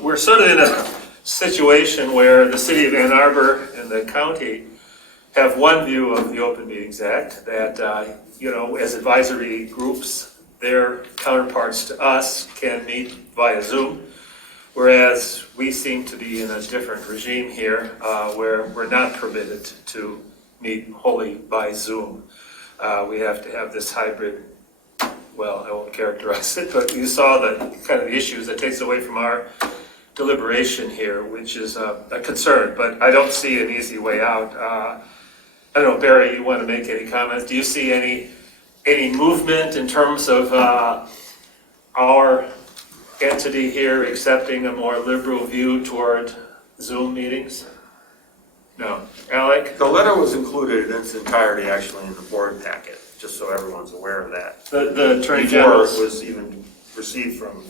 We're sort of in a situation where the city of Ann Arbor and the county have one view of the Open Meetings Act, that, as advisory groups, their counterparts to us can meet via Zoom, whereas we seem to be in a different regime here where we're not permitted to meet wholly by Zoom. We have to have this hybrid, well, I won't characterize it, but you saw the kind of the issues that takes away from our deliberation here, which is a concern, but I don't see an easy way out. I don't know, Barry, you want to make any comments? Do you see any movement in terms of our entity here accepting a more liberal view toward Zoom meetings? No. Alec? The letter was included in its entirety actually in the board packet, just so everyone's aware of that. The Attorney Before General it was even received from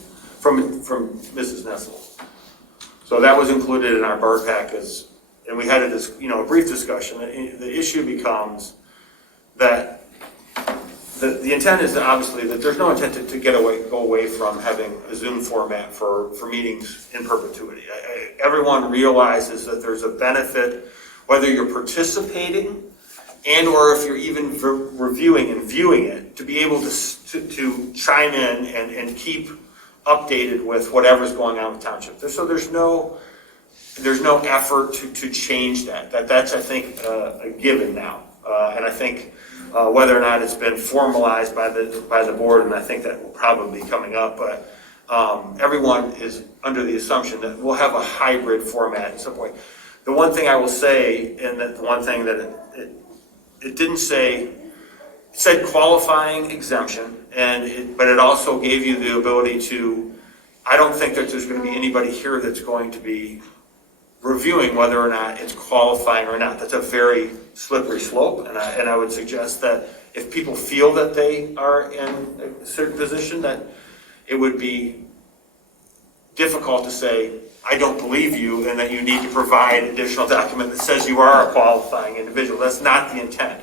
Mrs. Nessel. So that was included in our board packets, and we had a brief discussion. The issue becomes that the intent is obviously that there's no intent to go away from having a Zoom format for meetings in perpetuity. Everyone realizes that there's a benefit, whether you're participating and or if you're even reviewing and viewing it, to be able to chime in and keep updated with whatever's going on with township. So there's no effort to change that. That's I think a given now, and I think. Whether or not it's been formalized by the board, and I think that will probably be coming up, but everyone is under the assumption that we'll have a hybrid format at some point. The one thing I will say, and that the one thing that it didn't say, it said qualifying exemption, but it also gave you the ability to, I don't think that there's going to be anybody here that's going to be reviewing whether or not it's qualifying or not. That's a very slippery slope, and I would suggest that if people feel that they are in a certain position, that it would be difficult to say, I don't believe you, and that you need to provide additional document that says you are a qualifying individual. That's not the intent.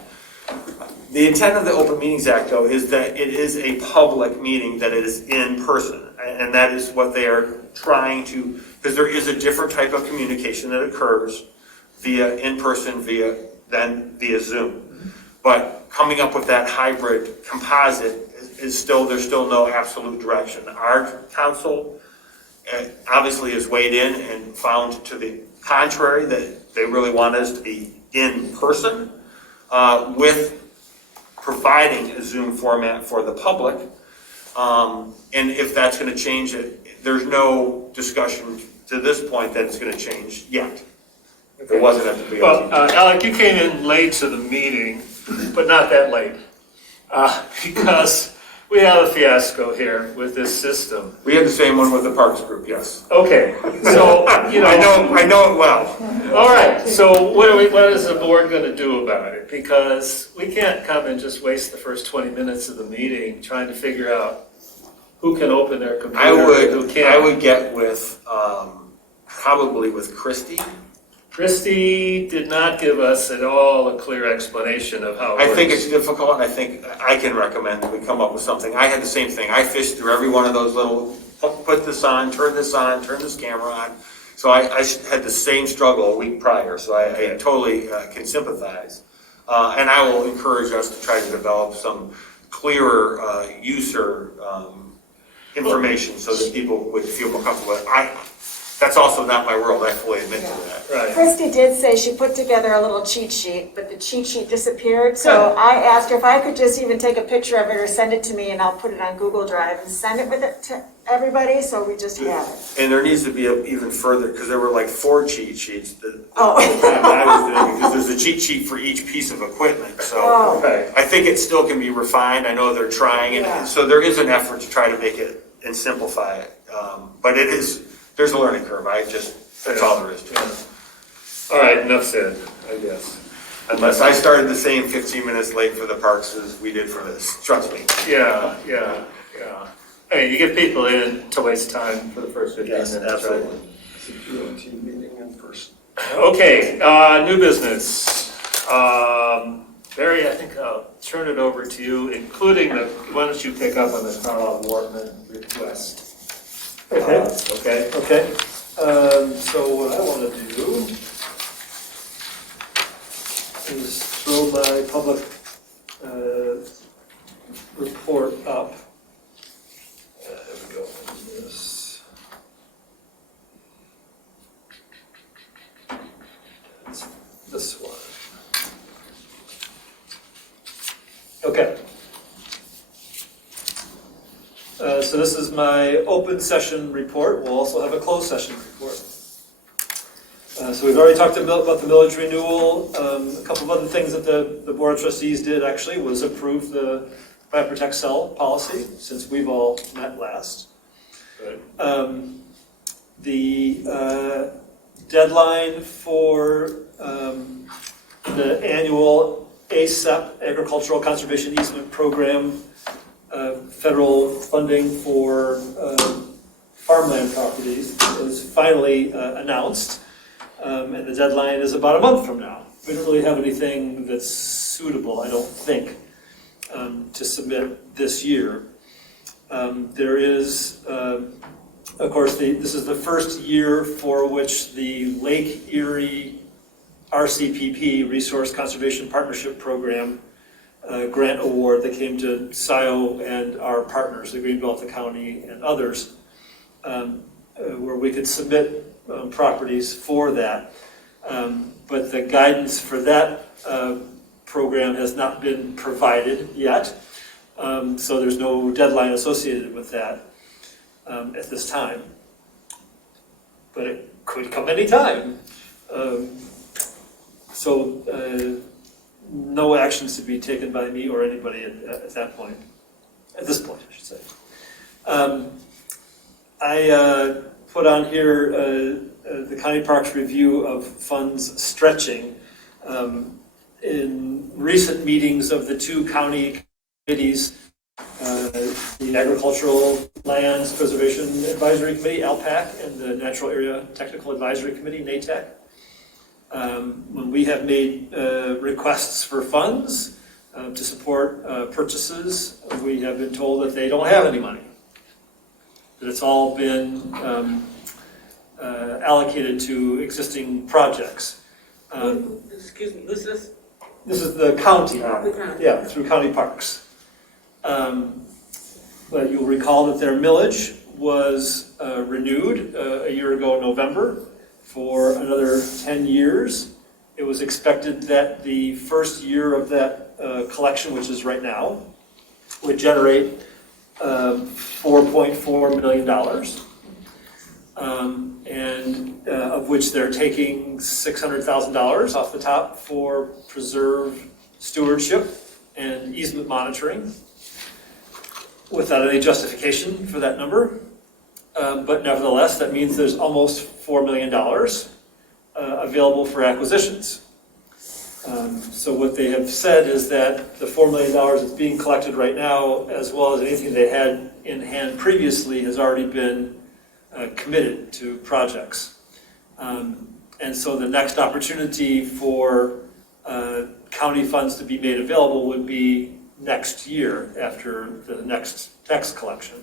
The intent of the Open Meetings Act, though, is that it is a public meeting, that it is in person, and that is what they are trying to, because there is a different type of communication that occurs via in-person than via Zoom. But coming up with that hybrid composite there's still no absolute direction. Our council obviously has weighed in and found to the contrary that they really want us to be in person with providing a Zoom format for the public. And if that's going to change it, there's no discussion to this point that it's going to change yet. It wasn't at the beginning. Well, Alec, you came in late to the meeting, but not that late, because we have a fiasco here with this system. We had the same one with the Parks Group, yes. Okay, so, you know. I know it well. All right, so what is the board going to do about it? Because we can't come and just waste the first 20 minutes of the meeting trying to figure out who can open their computer and who can't. I would get with, probably with Christy, Christie did not give us at all a clear explanation of how it works. I think it's difficult, and I think I can recommend that we come up with something. I had the same thing. I fished through every one of those little, put this on, turn this camera on. So I had the same struggle a week prior, so I totally can sympathize. And I will encourage us to try to develop some clearer user information so that people would feel more comfortable. That's also not my world, I fully admit to that. Right. Christy did say she put together a little cheat sheet, but the cheat sheet disappeared. So I asked her if I could just even take a picture of it or send it to me, and I'll put it on Google Drive and send it with it to everybody, so we just have it. And there needs to be even further, because there were like 4 cheat sheets that Oh. that I was doing, because there's a cheat sheet for each piece of equipment. So Oh. I think it still can be refined. I know they're trying, and Yeah. so there is an effort to try to make it and simplify it. But there's a learning curve. That's all there is to it. All right, enough said, I guess. Unless I started the same 15 minutes late for the parks as we did for this, trust me. Yeah. I mean, you get people in to waste time for the first 15 Yes, minutes, absolutely. right? It's a POT meeting in person. Okay, new business. Barry, I think I'll turn it over to you, including why don't you pick up on the Carlisle Wortman request? Okay. Okay. So what I want to do is throw my public report up. There we go. This one. Okay. So this is my open session report. We'll also have a closed session report. So we've already talked about the Millage Renewal. A couple of other things that the Board of Trustees did actually was approve the Buy, Protect, Sell policy, since we've all met last. Right. The deadline for the annual ASEP, Agricultural Conservation Easement Program, federal funding for farmland properties is finally announced, and the deadline is about a month from now. We don't really have anything that's suitable, I don't think, to submit this year. There is, of course, this is the first year for which the Lake Erie RCPP, Resource Conservation Partnership Program, grant award that came to Scio and our partners, the Greenbelt, the county, and others, where we could submit properties for that. But the guidance for that program has not been provided yet, so there's no deadline associated with that at this time. But it could come anytime. No actions to be taken by me or anybody at that point, at this point, I should say. I put on here the County Parks review of funds stretching. In recent meetings of the 2 county committees, the Agricultural Lands Preservation Advisory Committee, ALPAC, and the Natural Area Technical Advisory Committee, NATEC, when we have made requests for funds to support purchases, we have been told that they don't have any money. That it's all been allocated to existing projects. Excuse me, who's this? This is the county. The county. Yeah, through county parks. But you'll recall that their millage was renewed a year ago in November for another 10 years. It was expected that the first year of that collection, which is right now, would generate $4.4 million, and of which they're taking $600,000 off the top for preserve stewardship and easement monitoring, without any justification for that number. But nevertheless, that means there's almost $4 million available for acquisitions. So what they have said is that the $4 million that's being collected right now, as well as anything they had in hand previously, has already been committed to projects. And so the next opportunity for county funds to be made available would be next year after the next tax collection.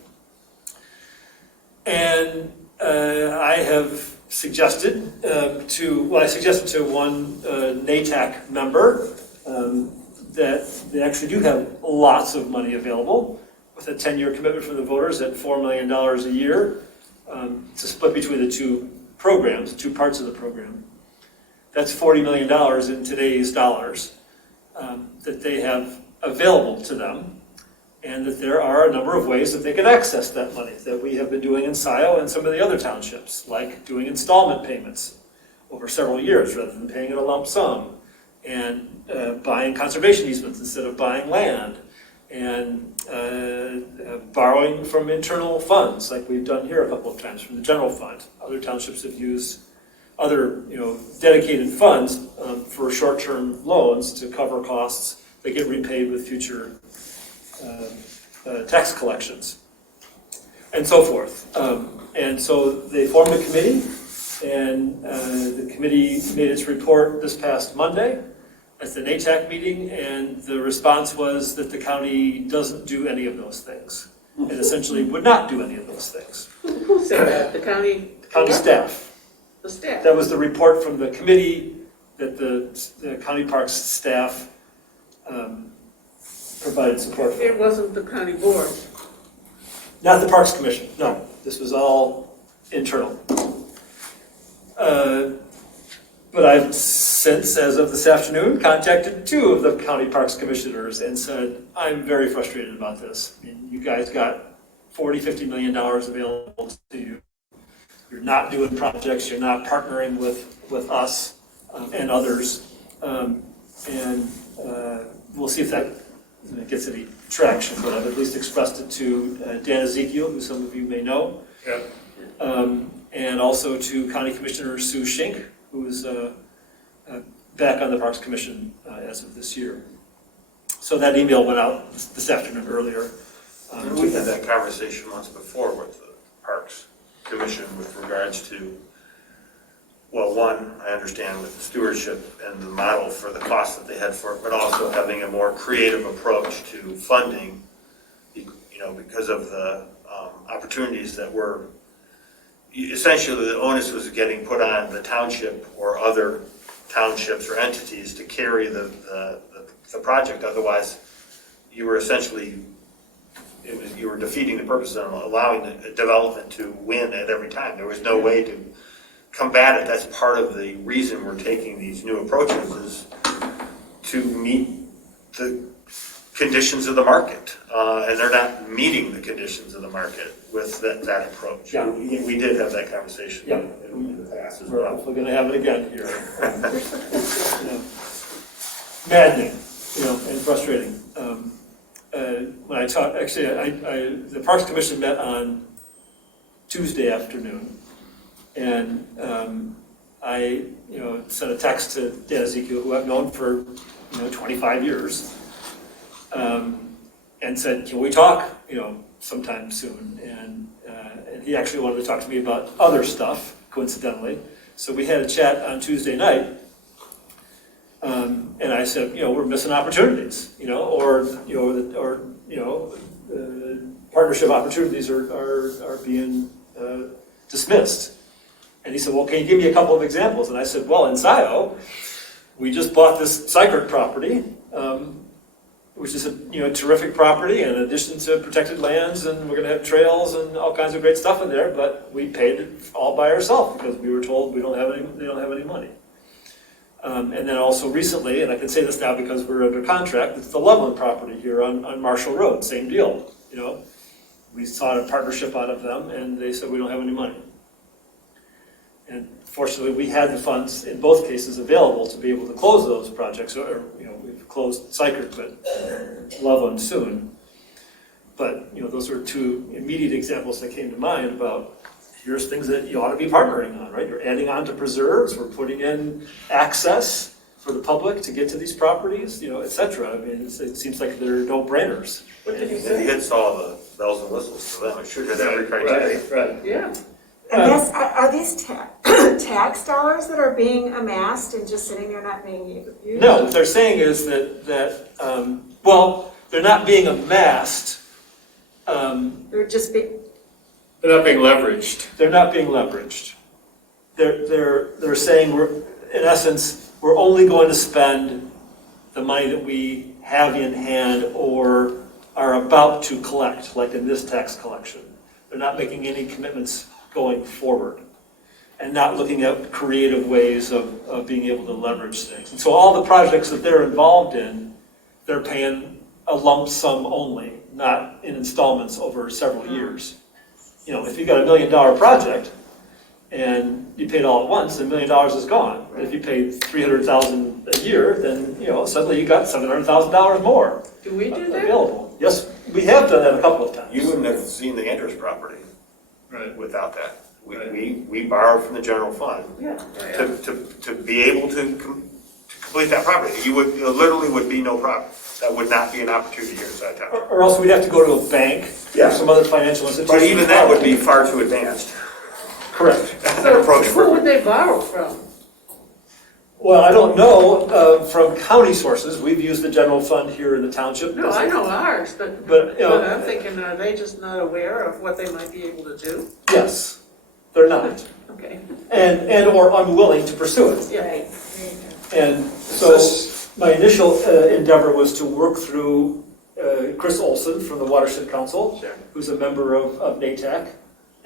And I have suggested I suggested to one NATAC member that they actually do have lots of money available with a 10-year commitment from the voters at $4 million a year to split between the two programs, two parts of the program. That's $40 million in today's dollars that they have available to them, and that there are a number of ways that they can access that money that we have been doing in Scio and some of the other townships, like doing installment payments over several years rather than paying it a lump sum, and buying conservation easements instead of buying land, and borrowing from internal funds like we've done here a couple of times from the general fund. Other townships have used other dedicated funds for short-term loans to cover costs that get repaid with future tax collections, and so forth. And so they formed a committee, and the committee made its report this past Monday at the NATAC meeting, and the response was that the county doesn't do any of those things, and essentially would not do any of those things. Who said that? The county? County staff. The staff? That was the report from the committee that the county parks staff provided support for. It wasn't the county board. Not the Parks Commission, no. This was all internal. But I've since, as of this afternoon, contacted two of the county parks commissioners and said, I'm very frustrated about this. I mean, you guys got $40–50 million available to you. You're not doing projects, you're not partnering with us and others. And we'll see if that gets any traction, but I've at least expressed it to Dan Ezekiel, who some of you may know. Yep. And also to County Commissioner Sue Schink, who is back on the Parks Commission as of this year. So that email went out this afternoon earlier. We had that conversation once before with the Parks Commission with regards to, well, one, I understand with the stewardship and the model for the cost that they had for it, but also having a more creative approach to funding, because of the opportunities that were, essentially the onus was getting put on the township or other townships or entities to carry the project. Otherwise, you were essentially, you were defeating the purpose of allowing the development to win at every time. There was no way to combat it. That's part of the reason we're taking these new approaches, is to meet the conditions of the market. And they're not meeting the conditions of the market with that approach. Yeah. We did have that conversation in the past as well. We're going to have it again here. Maddening, and frustrating. When I talked, actually, the Parks Commission met on Tuesday afternoon, and I, sent a text to Dan Ezekiel, who I've known for, 25 years, and said, can we talk, sometime soon? And he actually wanted to talk to me about other stuff, coincidentally. So we had a chat on Tuesday night, and I said, we're missing opportunities, partnership opportunities are being dismissed. And he said, well, can you give me a couple of examples? And I said, well, in Scio, we just bought this Sykert property, which is a terrific property in addition to protected lands, and we're going to have trails and all kinds of great stuff in there, but we paid it all by ourselves because we were told they don't have any money. And then also recently, and I can say this now because we're under contract, it's the Loveland property here on Marshall Road, same deal. We sought a partnership out of them, and they said we don't have any money. And fortunately, we had the funds in both cases available to be able to close those projects. We've closed Sykert, but Loveland soon. But those are two immediate examples that came to mind about here's things that you ought to be partnering on, right? You're adding on to preserves. We're putting in access for the public to get to these properties, et cetera. I mean, it seems like they're no-brainers. It hits all the bells and whistles for them. It should hit every criteria. Right. Yeah. And are these tax dollars that are being amassed and just sitting there not being used? No, what they're saying is that, well, they're not being amassed. They're just being, They're not being leveraged. They're not being leveraged. They're saying in essence, we're only going to spend the money that we have in hand or are about to collect, like in this tax collection. They're not making any commitments going forward and not looking at creative ways of being able to leverage things. And so all the projects that they're involved in, they're paying a lump sum only, not in installments over several years. You know, if you got $1 million project and you paid all at once, $1 million is gone. But if you paid $300,000 a year, then, you know, suddenly you got $700,000 more Do we do that? available. Yes, we have done that a couple of times. You wouldn't have seen the Andrews property Right. without that. We borrowed from the general fund Yeah. to be able to complete that property. There literally would be no problem. That would not be an opportunity here in Scio Town. Or else we'd have to go to a bank Yeah. or some other financial institution. But even that would be far too advanced. Correct. An approach Who would for, they borrow from? Well, I don't know, from county sources, we've used the general fund here in the township. No, I know ours, but But, you know- I'm thinking, are they just not aware of what they might be able to do? Yes, they're not, Okay, and or unwilling to pursue it. yeah. And so my initial endeavor was to work through Chris Olson from the Watershed Council, who's a member of NATAC,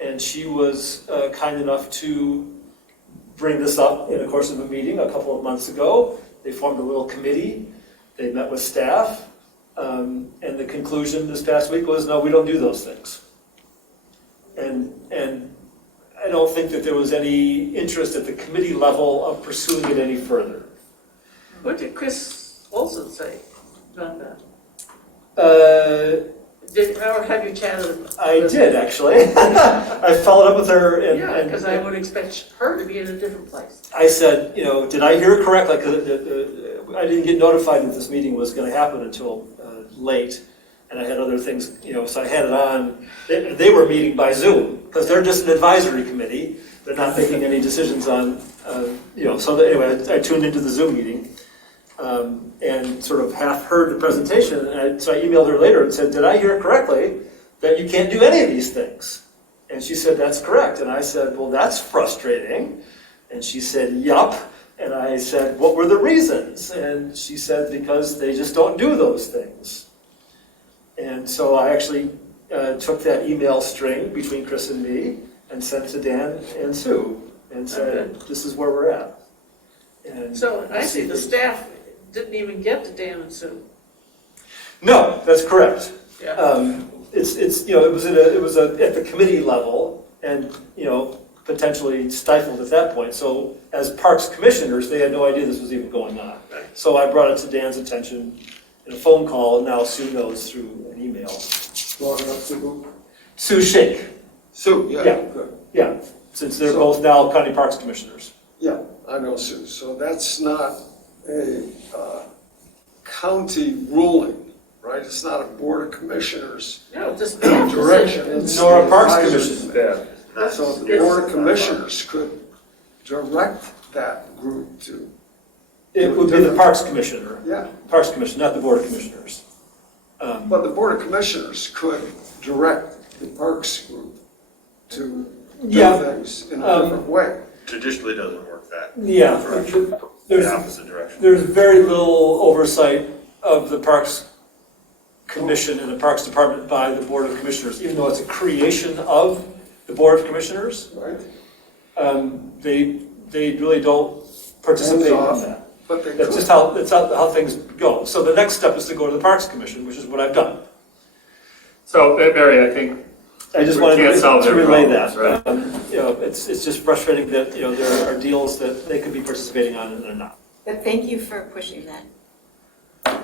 and she was kind enough to bring this up in the course of a meeting a couple of months ago. They formed a little committee, they met with staff, and the conclusion this past week was, no, we don't do those things. And I don't think that there was any interest at the committee level of pursuing it any further. What did Chris Olson say about that? Or have you chatted? I did, actually. I followed up with her and. Yeah, because I would expect her to be in a different place. I said, you know, did I hear it correctly? Because I didn't get notified that this meeting was going to happen until late, and I had other things, you know, so I had it on. They were meeting by Zoom, because they're just an advisory committee. They're not making any decisions on, you know, so anyway, I tuned into the Zoom meeting and sort of half heard the presentation, and so I emailed her later and said, did I hear it correctly that you can't do any of these things? And she said, that's correct. And I said, well, that's frustrating. And she said, yup. And I said, what were the reasons? And she said, because they just don't do those things. And so I actually took that email string between Chris and me and sent to Dan and Sue and said, this is where we're at. And So I see the staff didn't even get to Dan and Sue. No, that's correct. Yeah. It's you know, it was at the committee level and, you know, potentially stifled at that point. So as parks commissioners, they had no idea this was even going on. So I brought it to Dan's attention in a phone call, and now Sue knows through an email. Sue Shake. Sue, yeah, Yeah. good. Yeah, since they're both now county parks commissioners. Yeah, I know Sue. So that's not a county ruling, right? It's not a board of commissioners No, the staff. direction. It's Nor a the parks advisory commission. committee. So the board of commissioners could direct that group to, It would be the parks commissioner. yeah. Parks commission, not the board of commissioners. But the board of commissioners could direct the parks group to do Yeah. things in a different way. traditionally doesn't work that Yeah, direction, there's, the opposite direction. there's very little oversight of the Parks Commission and the Parks Department by the Board of Commissioners, even though it's a creation of the Board of Commissioners. Right? They really don't participate in Hands off. that. But they That's could. just how things go. So the next step is to go to the Parks Commission, which is what I've done. So, Barry, I think I just we wanted can't solve to their relay problems, that. right? You know, it's just frustrating that, you know, there are deals that they could be participating on and they're not. But thank you for pushing that.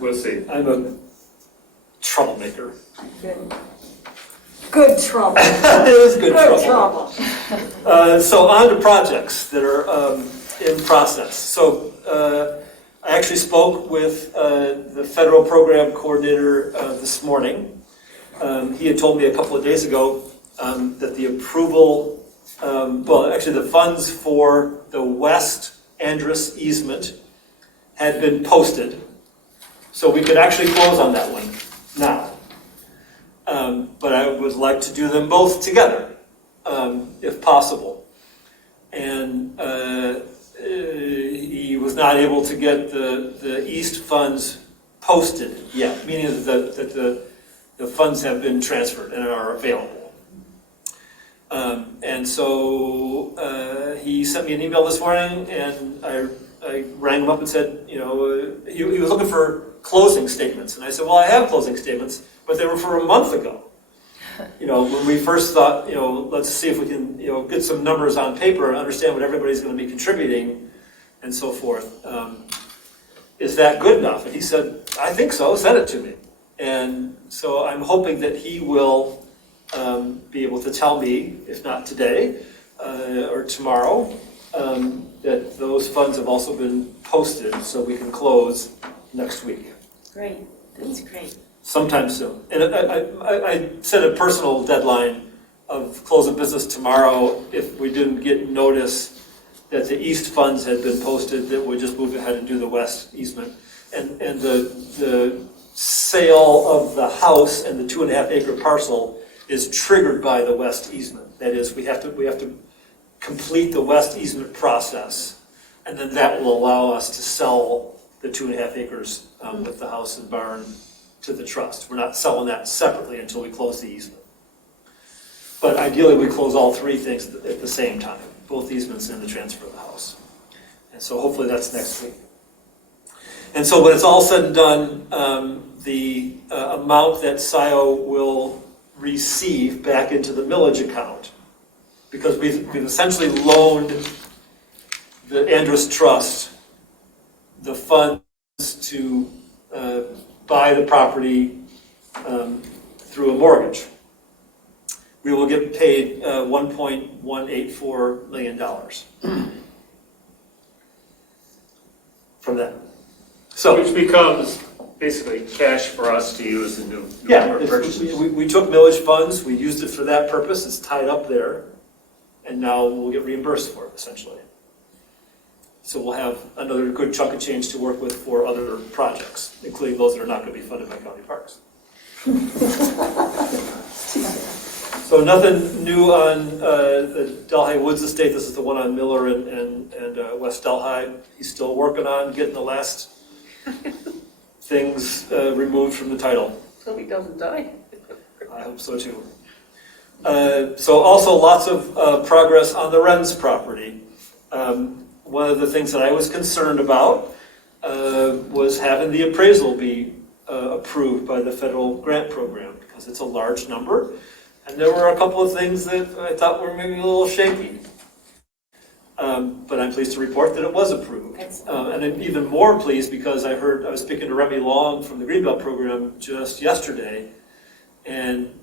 We'll see. I'm a troublemaker. Good trouble. It is good Good trouble. trouble. So on to projects that are in process. So I actually spoke with the federal program coordinator this morning. He had told me a couple of days ago that the approval well, actually, the funds for the West Andrus easement had been posted, so we could actually close on that one now. But I would like to do them both together, if possible. And he was not able to get the east funds posted yet, meaning that the funds have been transferred and are available. And so he sent me an email this morning, and I rang him up and said, you know, he was looking for closing statements. And I said, well, I have closing statements, but they were for a month ago. You know, when we first thought, you know, let's see if we can, you know, get some numbers on paper and understand what everybody's going to be contributing and so forth. Is that good enough? And he said, I think so, send it to me. And so I'm hoping that he will be able to tell me, if not today or tomorrow, that those funds have also been posted so we can close next week. Great, that's great. Sometime soon. And I set a personal deadline of close of business tomorrow if we didn't get notice that the east funds had been posted, that we just move ahead and do the west easement. And the sale of the house and the 2.5 acre parcel is triggered by the west easement. That is, we have to complete the west easement process, and then that will allow us to sell the 2.5 acres with the house and barn to the trust. We're not selling that separately until we close the easement. But ideally, we close all three things at the same time, both easements and the transfer of the house. And so hopefully that's next week. And so when it's all said and done, the amount that Scio will receive back into the millage account, because we've essentially loaned the Andrus Trust the funds to buy the property through a mortgage. We will get paid $1.184 million from that. So, Which becomes basically cash for us to use in new yeah, purchases. we took millage funds, we used it for that purpose, it's tied up there, and now we'll get reimbursed for it, essentially. So we'll have another good chunk of change to work with for other projects, including those that are not going to be funded by county parks. So nothing new on the Delhi Woods estate. This is the one on Miller and West Delhi. He's still working on getting the last things removed from the title. So he doesn't die. I hope so too. So also lots of progress on the Wren's property. One of the things that I was concerned about was having the appraisal be approved by the federal grant program, because it's a large number. And there were a couple of things that I thought were maybe a little shaky. But I'm pleased to report that it was approved. And I'm even more pleased because I was speaking to Remy Long from the Greenbelt program just yesterday, and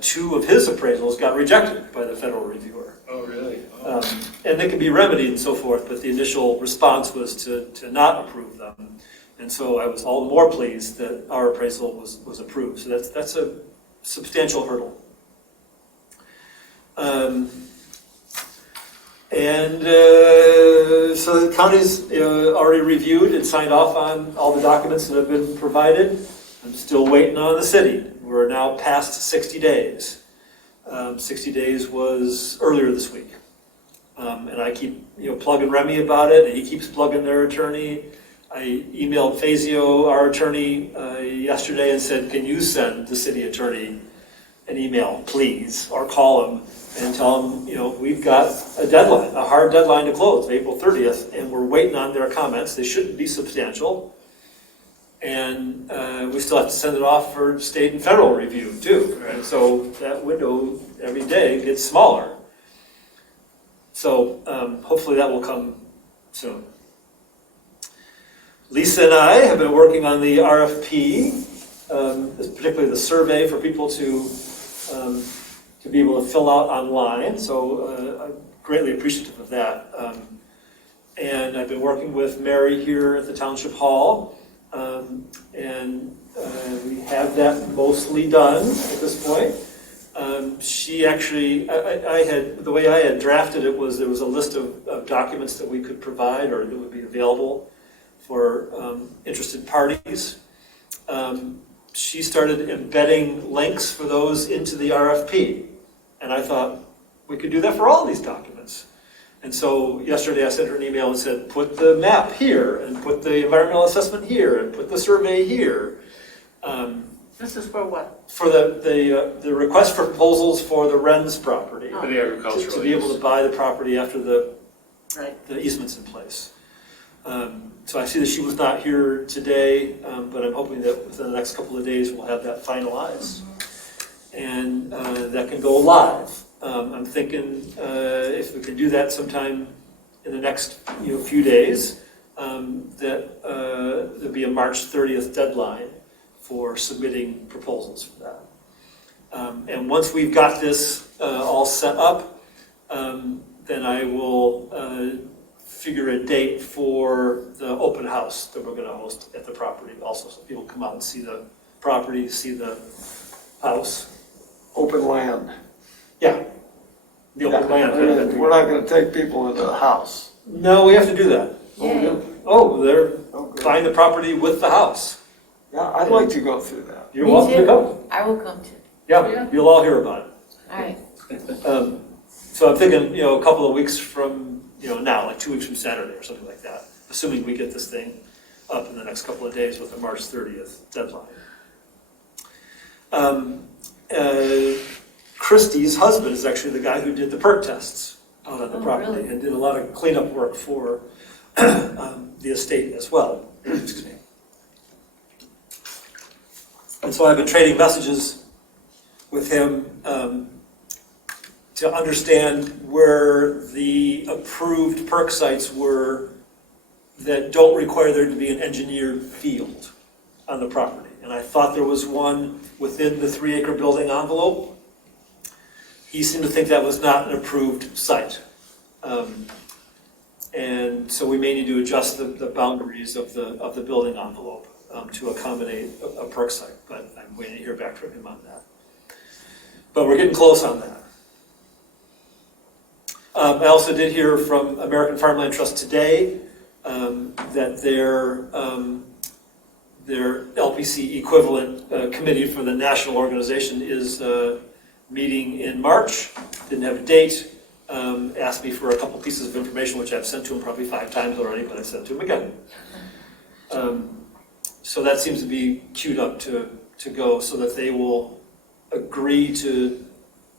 2 of his appraisals got rejected by the federal reviewer. Oh, really? And they can be remedied and so forth, but the initial response was to not approve them. And so I was all the more pleased that our appraisal was approved. So that's a substantial hurdle. So the county's already reviewed and signed off on all the documents that have been provided. I'm still waiting on the city. We're now past 60 days. 60 days was earlier this week. And I keep plugging Remy about it, and he keeps plugging their attorney. I emailed Scio, our attorney, yesterday and said, can you send the city attorney an email, please, or call him and tell him, we've got a deadline, a hard deadline to close, April 30th, and we're waiting on their comments. They shouldn't be substantial. And we still have to send it off for state and federal review, too. And so that window every day gets smaller. So hopefully that will come soon. Lisa and I have been working on the RFP, particularly the survey for people to be able to fill out online. So I'm greatly appreciative of that. And I've been working with Mary here at the Township Hall. And we have that mostly done at this point. She actually, the way I had drafted it was there was a list of documents that we could provide or that would be available for interested parties. She started embedding links for those into the RFP. And I thought, we could do that for all these documents. And so yesterday I sent her an email and said, put the map here, and put the environmental assessment here, and put the survey here. This is for what? For the request for proposals for the Wren's property. For the agricultural To be able to buy the property after the Right. easement's in place. So I see that she was not here today, but I'm hoping that within the next couple of days we'll have that finalized. And that can go live. I'm thinking if we can do that sometime in the next few days, that there'll be a March 30th deadline for submitting proposals for that. And once we've got this all set up, then I will figure a date for the open house that we're going to host at the property also, so people come out and see the property, see the house. Open land. Yeah, the open land. We're not gonna take people into the house. No, we have to do that. Oh, they're Oh, good. buying the property with the house. Yeah, I'd like to go through that. You're Me welcome to too. come. I will come to. Yeah, you'll all hear about it. All right. So I'm thinking, a couple of weeks from, now, like 2 weeks from Saturday or something like that, assuming we get this thing up in the next couple of days with the March 30th deadline. Christie's husband is actually the guy who did the perk tests out on the property really? and did a lot of cleanup work for the estate as well. Excuse me. And so I've been trading messages with him to understand where the approved perk sites were that don't require there to be an engineered field on the property. And I thought there was one within the 3-acre building envelope. He seemed to think that was not an approved site. And so we may need to adjust the boundaries of the building envelope to accommodate a perk site, but I'm waiting to hear back from him on that. But we're getting close on that. I also did hear from American Farmland Trust today that their LPC equivalent committee for the national organization is meeting in March. Didn't have a date. Asked me for a couple pieces of information, which I've sent to him probably 5 times already, but I sent to him again. So that seems to be queued up to go, so that they will agree to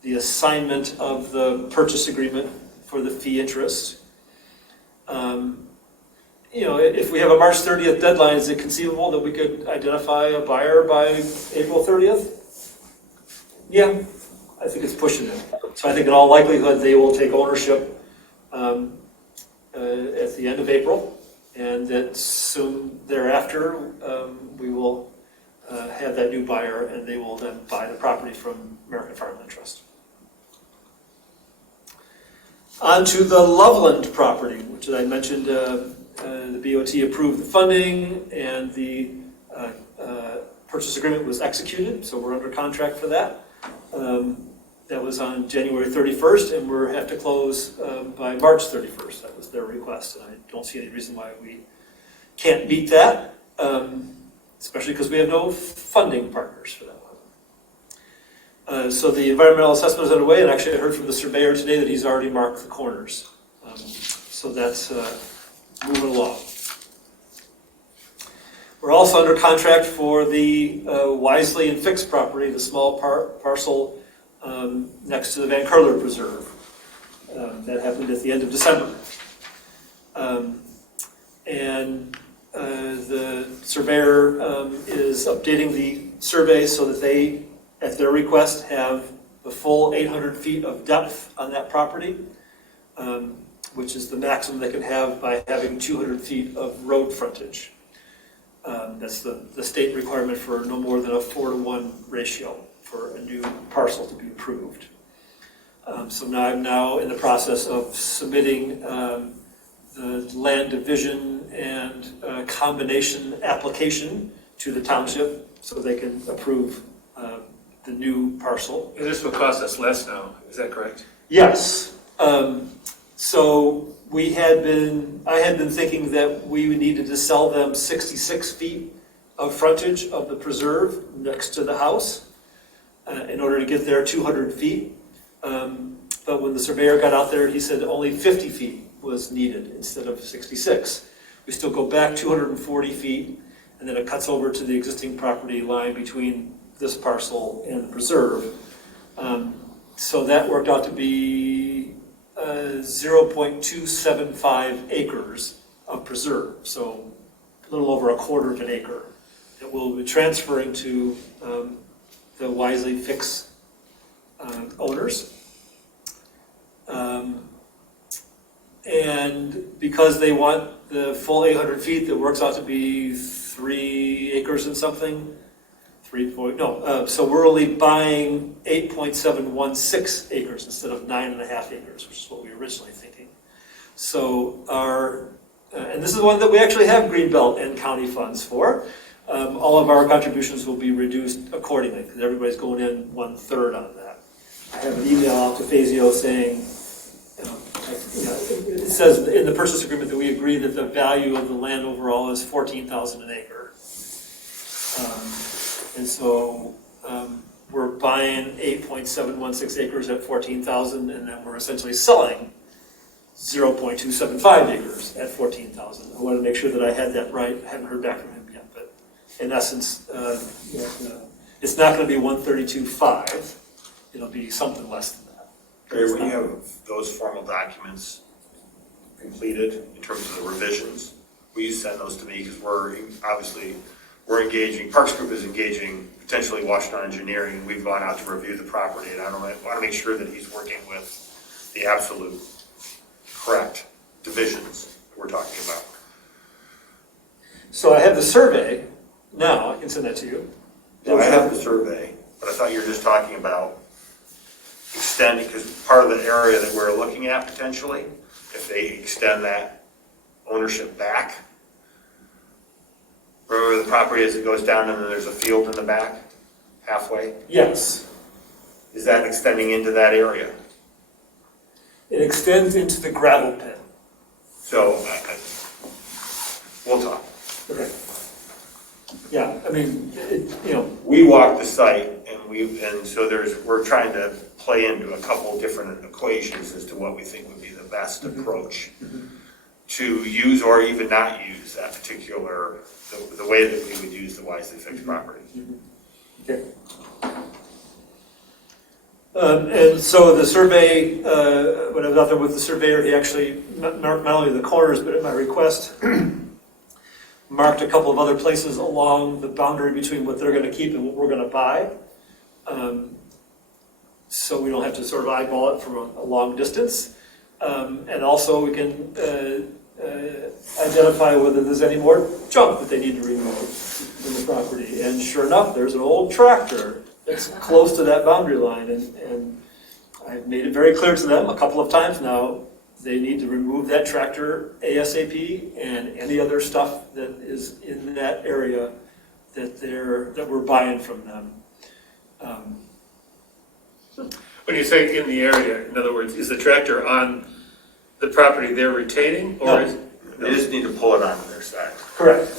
the assignment of the purchase agreement for the fee interest. If we have a March 30th deadline, is it conceivable that we could identify a buyer by April 30th? Yeah, I think it's pushing it. So I think in all likelihood, they will take ownership at the end of April, and that soon thereafter, we will have that new buyer, and they will then buy the property from American Farmland Trust. On to the Loveland property, which I mentioned, the BOT approved the funding, and the purchase agreement was executed, so we're under contract for that. That was on January 31st, and we have to close by March 31st. That was their request, and I don't see any reason why we can't meet that, especially because we have no funding partners for that one. So the environmental assessment is underway, and actually I heard from the surveyor today that he's already marked the corners. So that's moving along. We're also under contract for the Wisely and Fix property, the small parcel next to the Van Curler Preserve. That happened at the end of December. And the surveyor is updating the survey so that they, at their request, have the full 800 feet of depth on that property, which is the maximum they can have by having 200 feet of road frontage. That's the state requirement for no more than a 4-to-1 ratio for a new parcel to be approved. So now I'm in the process of submitting the land division and combination application to the township so they can approve the new parcel. And this will cost us less now, is that correct? Yes. So I had been thinking that we needed to sell them 66 feet of frontage of the preserve next to the house in order to get there 200 feet. But when the surveyor got out there, he said only 50 feet was needed instead of 66. We still go back 240 feet, and then it cuts over to the existing property line between this parcel and the preserve. So that worked out to be 0.275 acres of preserve, so a little over a quarter of an acre that we'll be transferring to the Wisely Fix owners. And because they want the full 800 feet, that works out to be 3 acres and something. So we're only buying 8.716 acres instead of 9.5 acres, which is what we were originally thinking. So and this is one that we actually have Greenbelt and county funds for. All of our contributions will be reduced accordingly because everybody's going in 1/3 on that. I have an email out to Scio saying, it says in the purchase agreement that we agree that the value of the land overall is $14,000 an acre. And so we're buying 8.716 acres at $14,000, and then we're essentially selling 0.275 acres at $14,000. I wanted to make sure that I had that right. I haven't heard back from him yet, but in essence, it's not going to be 132.5. It'll be something less than that. Barry, when you have those formal documents completed in terms of the revisions, will you send those to me? Because we're engaging, Parks Group is engaging potentially Washington Engineering, and we've gone out to review the property, and I want to make sure that he's working with the absolute correct divisions that we're talking about. So I have the survey now. I can send that to you. So I have the survey, but I thought you were just talking about extending, because part of the area that we're looking at potentially, if they extend that ownership back. Remember the property as it goes down and then there's a field in the back, halfway? Yes. Is that extending into that area? It extends into the gravel pit. So, we'll talk. Okay. Yeah, I mean, We walked the site and so we're trying to play into a couple different equations as to what we think would be the best approach to use or even not use that particular, the way that we would use the Wisely Fixed property. Okay. And so the survey, when I was out there with the surveyor, he actually, not only the corners, but at my request, marked a couple of other places along the boundary between what they're going to keep and what we're going to buy. So we don't have to sort of eyeball it from a long distance. And also we can identify whether there's any more junk that they need to remove in the property. And sure enough, there's an old tractor that's close to that boundary line. And I've made it very clear to them a couple of times now, they need to remove that tractor ASAP and any other stuff that is in that area that we're buying from them. When you say in the area, in other words, is the tractor on the property they're retaining? Or No. They just need to pull it onto their side, Correct.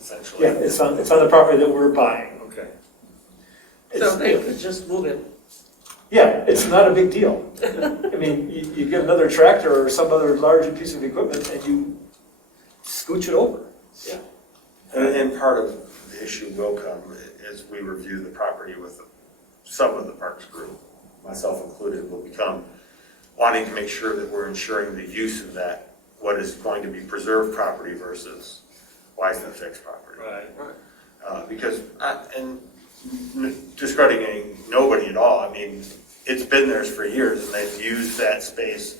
essentially? Yeah, it's on the property that we're buying. Okay. So they could just move it. Yeah, it's not a big deal. I mean, you get another tractor or some other larger piece of equipment and you scooch it over. Yeah. And part of the issue will come as we review the property with some of the Parks Group, myself included, will become wanting to make sure that we're ensuring the use of that, what is going to be preserved property versus Wisely Fixed property. Right. Because, and discrediting nobody at all, I mean, it's been theirs for years and they've used that space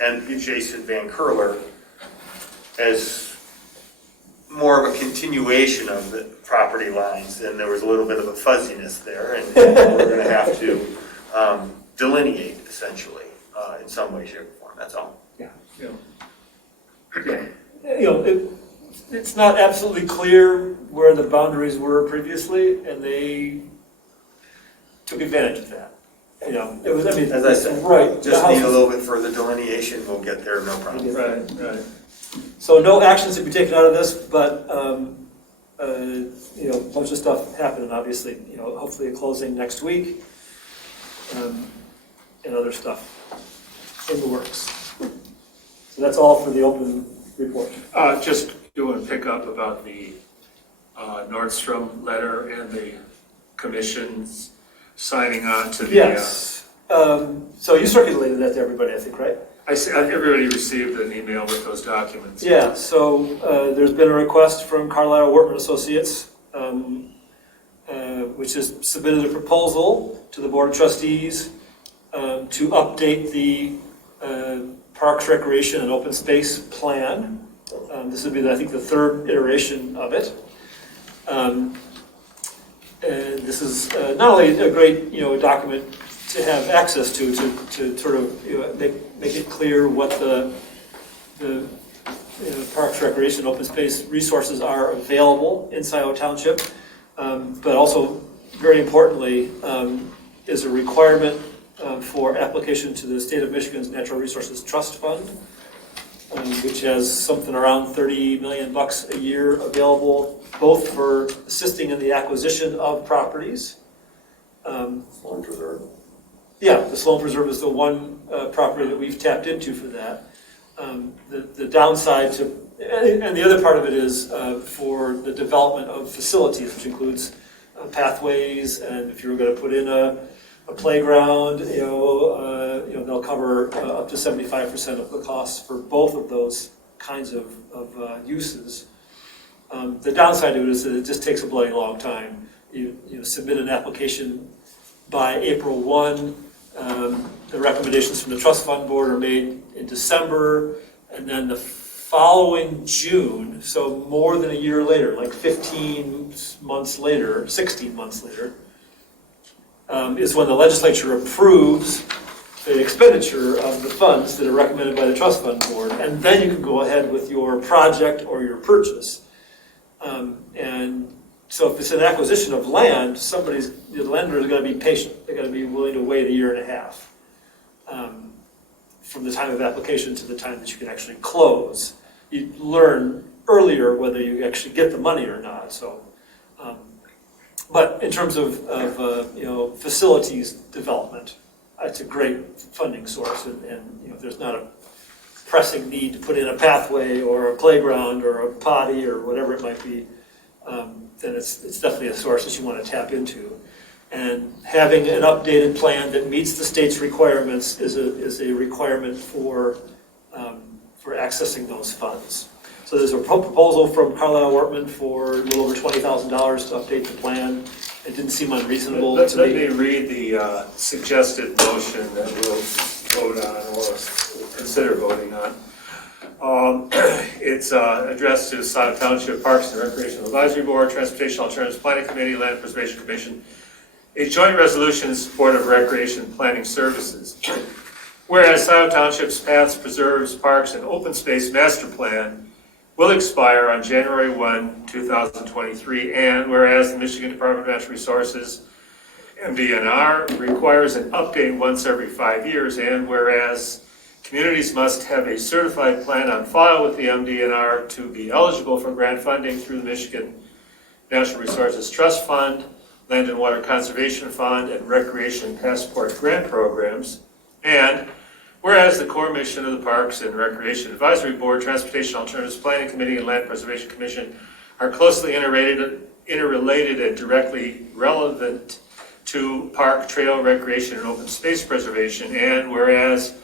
and Jason Van Curler as more of a continuation of the property lines, and there was a little bit of a fuzziness there, and we're going to have to delineate essentially in some way, shape, or form. That's all. Yeah. It's not absolutely clear where the boundaries were previously, and took advantage of that. You know, it was, I mean. As I said, right. just need a little bit further delineation, we'll get there, no problem. Right. So no actions to be taken out of this, but, you know, a bunch of stuff happening, obviously, you know, hopefully a closing next week, and other stuff in the works. So that's all for the open report. Just doing a pickup about the Nordstrom letter and the commission's signing on to the. Yes. So you circulated that to everybody, I think, right? Everybody received an email with those documents. Yeah, so there's been a request from Carlisle Wortman Associates, which has submitted a proposal to the Board of Trustees to update the Parks, Recreation, and Open Space Plan. This would be, I think, the third iteration of it. And this is not only a great, you know, document to have access to sort of, you know, make it clear what the you know, Parks, Recreation, Open Space resources are available in Scio Township, but also, very importantly, is a requirement for application to the State of Michigan's Natural Resources Trust Fund, which has something around $30 million a year available, both for assisting in the acquisition of properties. Sloan Preserve. Yeah, the Sloan Preserve is the one property that we've tapped into for that. The downside to, and the other part of it is for the development of facilities, which includes pathways, and if you were going to put in a playground, you know, they'll cover up to 75% of the costs for both of those kinds of uses. The downside to it is that it just takes a bloody long time. You submit an application by April 1. The recommendations from the trust fund board are made in December, and then the following June, so more than a year later, like 15 months later, 16 months later, is when the legislature approves the expenditure of the funds that are recommended by the trust fund board, and then you can go ahead with your project or your purchase. And so if it's an acquisition of land, the lender is going to be patient. They're going to be willing to wait a year and a half from the time of application to the time that you can actually close. You learn earlier whether you actually get the money or not. So, but in terms of you know, facilities development, it's a great funding source, and you know, if there's not a pressing need to put in a pathway or a playground or a potty or whatever it might be, then it's definitely a source that you want to tap into. And having an updated plan that meets the state's requirements is a requirement for accessing those funds. So there's a proposal from Carlisle Wortman for a little over $20,000 to update the plan. It didn't seem unreasonable to me. Let me read the suggested motion that we'll vote on or consider voting on. It's addressed to Scio Township Parks and Recreation Advisory Board, Transportation Alternatives Planning Committee, Land Preservation Commission, a joint resolution in support of recreation planning services. Whereas Scio Township's Paths, Preserves, Parks, and Open Space Master Plan will expire on January 1, 2023, and whereas the Michigan Department of Natural Resources, MDNR, requires an update once every 5 years, and whereas communities must have a certified plan on file with the MDNR to be eligible for grant funding through the Michigan Natural Resources Trust Fund, Land and Water Conservation Fund, and Recreation Passport grant programs. And whereas the core mission of the Parks and Recreation Advisory Board, Transportation Alternatives Planning Committee, and Land Preservation Commission are closely interrelated and directly relevant to park, trail, recreation, and open space preservation. And whereas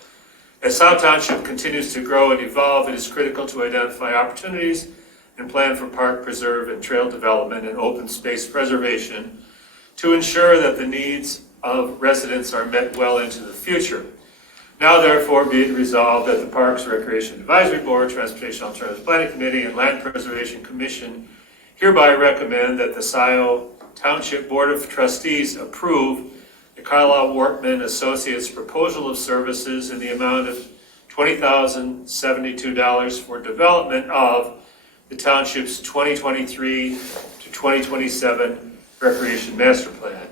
as Scio Township continues to grow and evolve, it is critical to identify opportunities and plan for park, preserve, and trail development and open space preservation to ensure that the needs of residents are met well into the future. Now therefore be it resolved that the Parks, Recreation Advisory Board, Transportation Alternatives Planning Committee, and Land Preservation Commission hereby recommend that the Scio Township Board of Trustees approve the Carlisle Wortman Associates proposal of services in the amount of $20,072 for development of the Township's 2023 to 2027 Recreation Master Plan.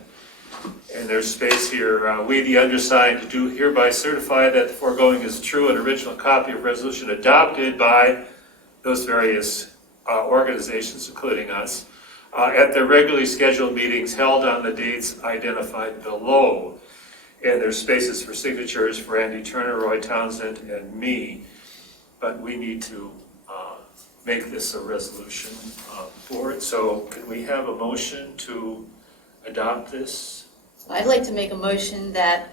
in their space here, we, the undersigned, do hereby certify that the foregoing is true, an original copy of resolution adopted by those various organizations, including us, at their regularly scheduled meetings held on the dates identified below. And there's spaces for signatures for Andy Turner, Roy Townsend, and me. But we need to make this a resolution for it. So can we have a motion to adopt this? I'd like to make a motion that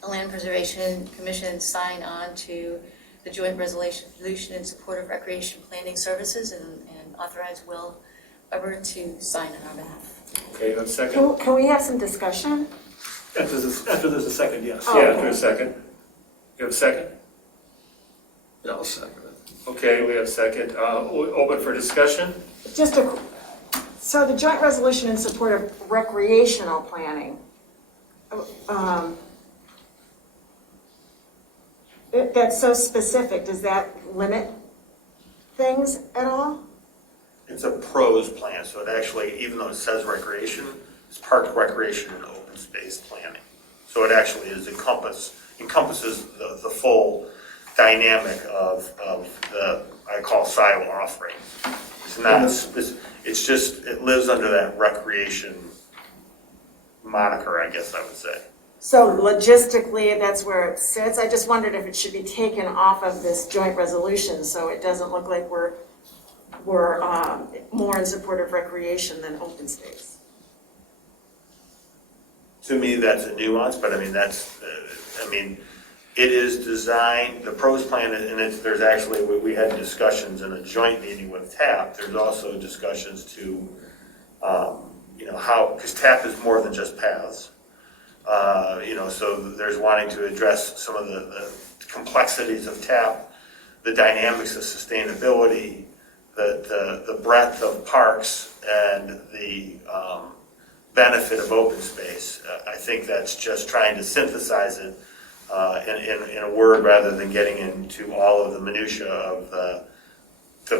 the Land Preservation Commission sign on to the joint resolution in support of recreation planning services and authorize Will Weber to sign on our behalf. Okay, a second? Can we have some discussion? After there's a second, yes. Oh, Yeah, okay. after a second. You have a second? Yeah, I'll second it. Okay, we have a second. Open for discussion? So the joint resolution in support of recreational planning. That's so specific, does that limit things at all? It's a pros plan, so it actually, even though it says recreation, it's park recreation and open space planning. So it actually is encompasses the full dynamic of the, I call Scio offering. It's not, it's just, it lives under that recreation moniker, I guess I would say. So logistically, that's where it sits. I just wondered if it should be taken off of this joint resolution so it doesn't look like we're more in support of recreation than open space. To me, that's a nuance, but I mean, it is designed, the pros plan, and there's actually, we had discussions in a joint meeting with TAP, there's also discussions to, how, because TAP is more than just paths. So there's wanting to address some of the complexities of TAP, the dynamics of sustainability, the breadth of parks, and the benefit of open space. I think that's just trying to synthesize it in a word rather than getting into all of the minutia of the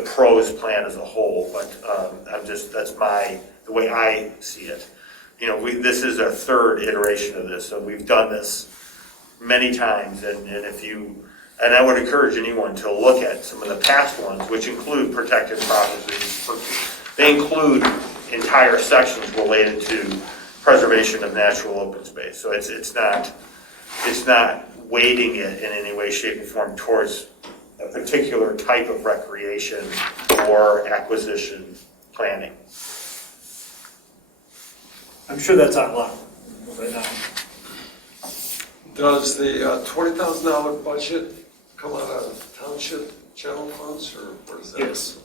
pros plan as a whole. But that's the way I see it. This is our third iteration of this, so we've done this many times, and I would encourage anyone to look at some of the past ones, which include protected properties. They include entire sections related to preservation of natural open space. So it's not weighting it in any way, shape, or form towards a particular type of recreation or acquisition planning. I'm sure that's online right now. Does the $20,000 budget come out of township general funds, or where does that? Yes.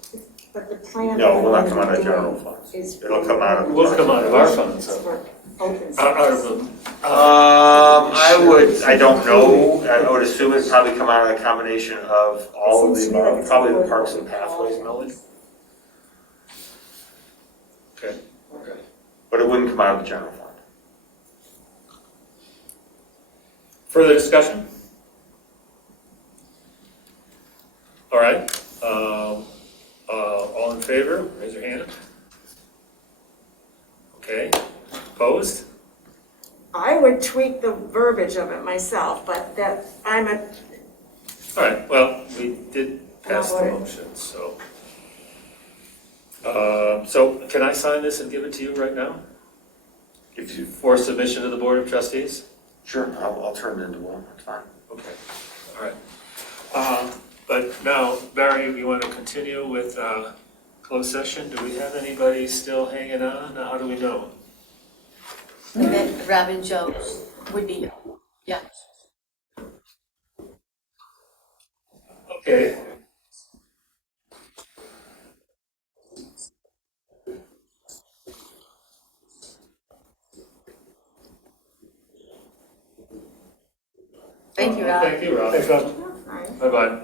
But the plan. No, it will not come out of general funds. It'll come out of. We'll come out of our funds. Out of them. I don't know. I would assume it'd probably come out of a combination of all of the above, probably the Parks and Pathways millage. Okay. Okay. But it wouldn't come out of the general fund. Further discussion? All right. All in favor, raise your hand. Okay. Opposed? I would tweak the verbiage of it myself, but All right, well, we did pass the motion, so. So can I sign this and give it to you right now? For submission to the Board of Trustees? Sure, I'll turn it into one, that's fine. Okay, all right. But now, Barry, you want to continue with closed session? Do we have anybody still hanging on? How do we know? And then Robin Jones would be, yeah. Okay. Thank you, Rob. Thank you, Rob. Thanks, Rob. Bye-bye.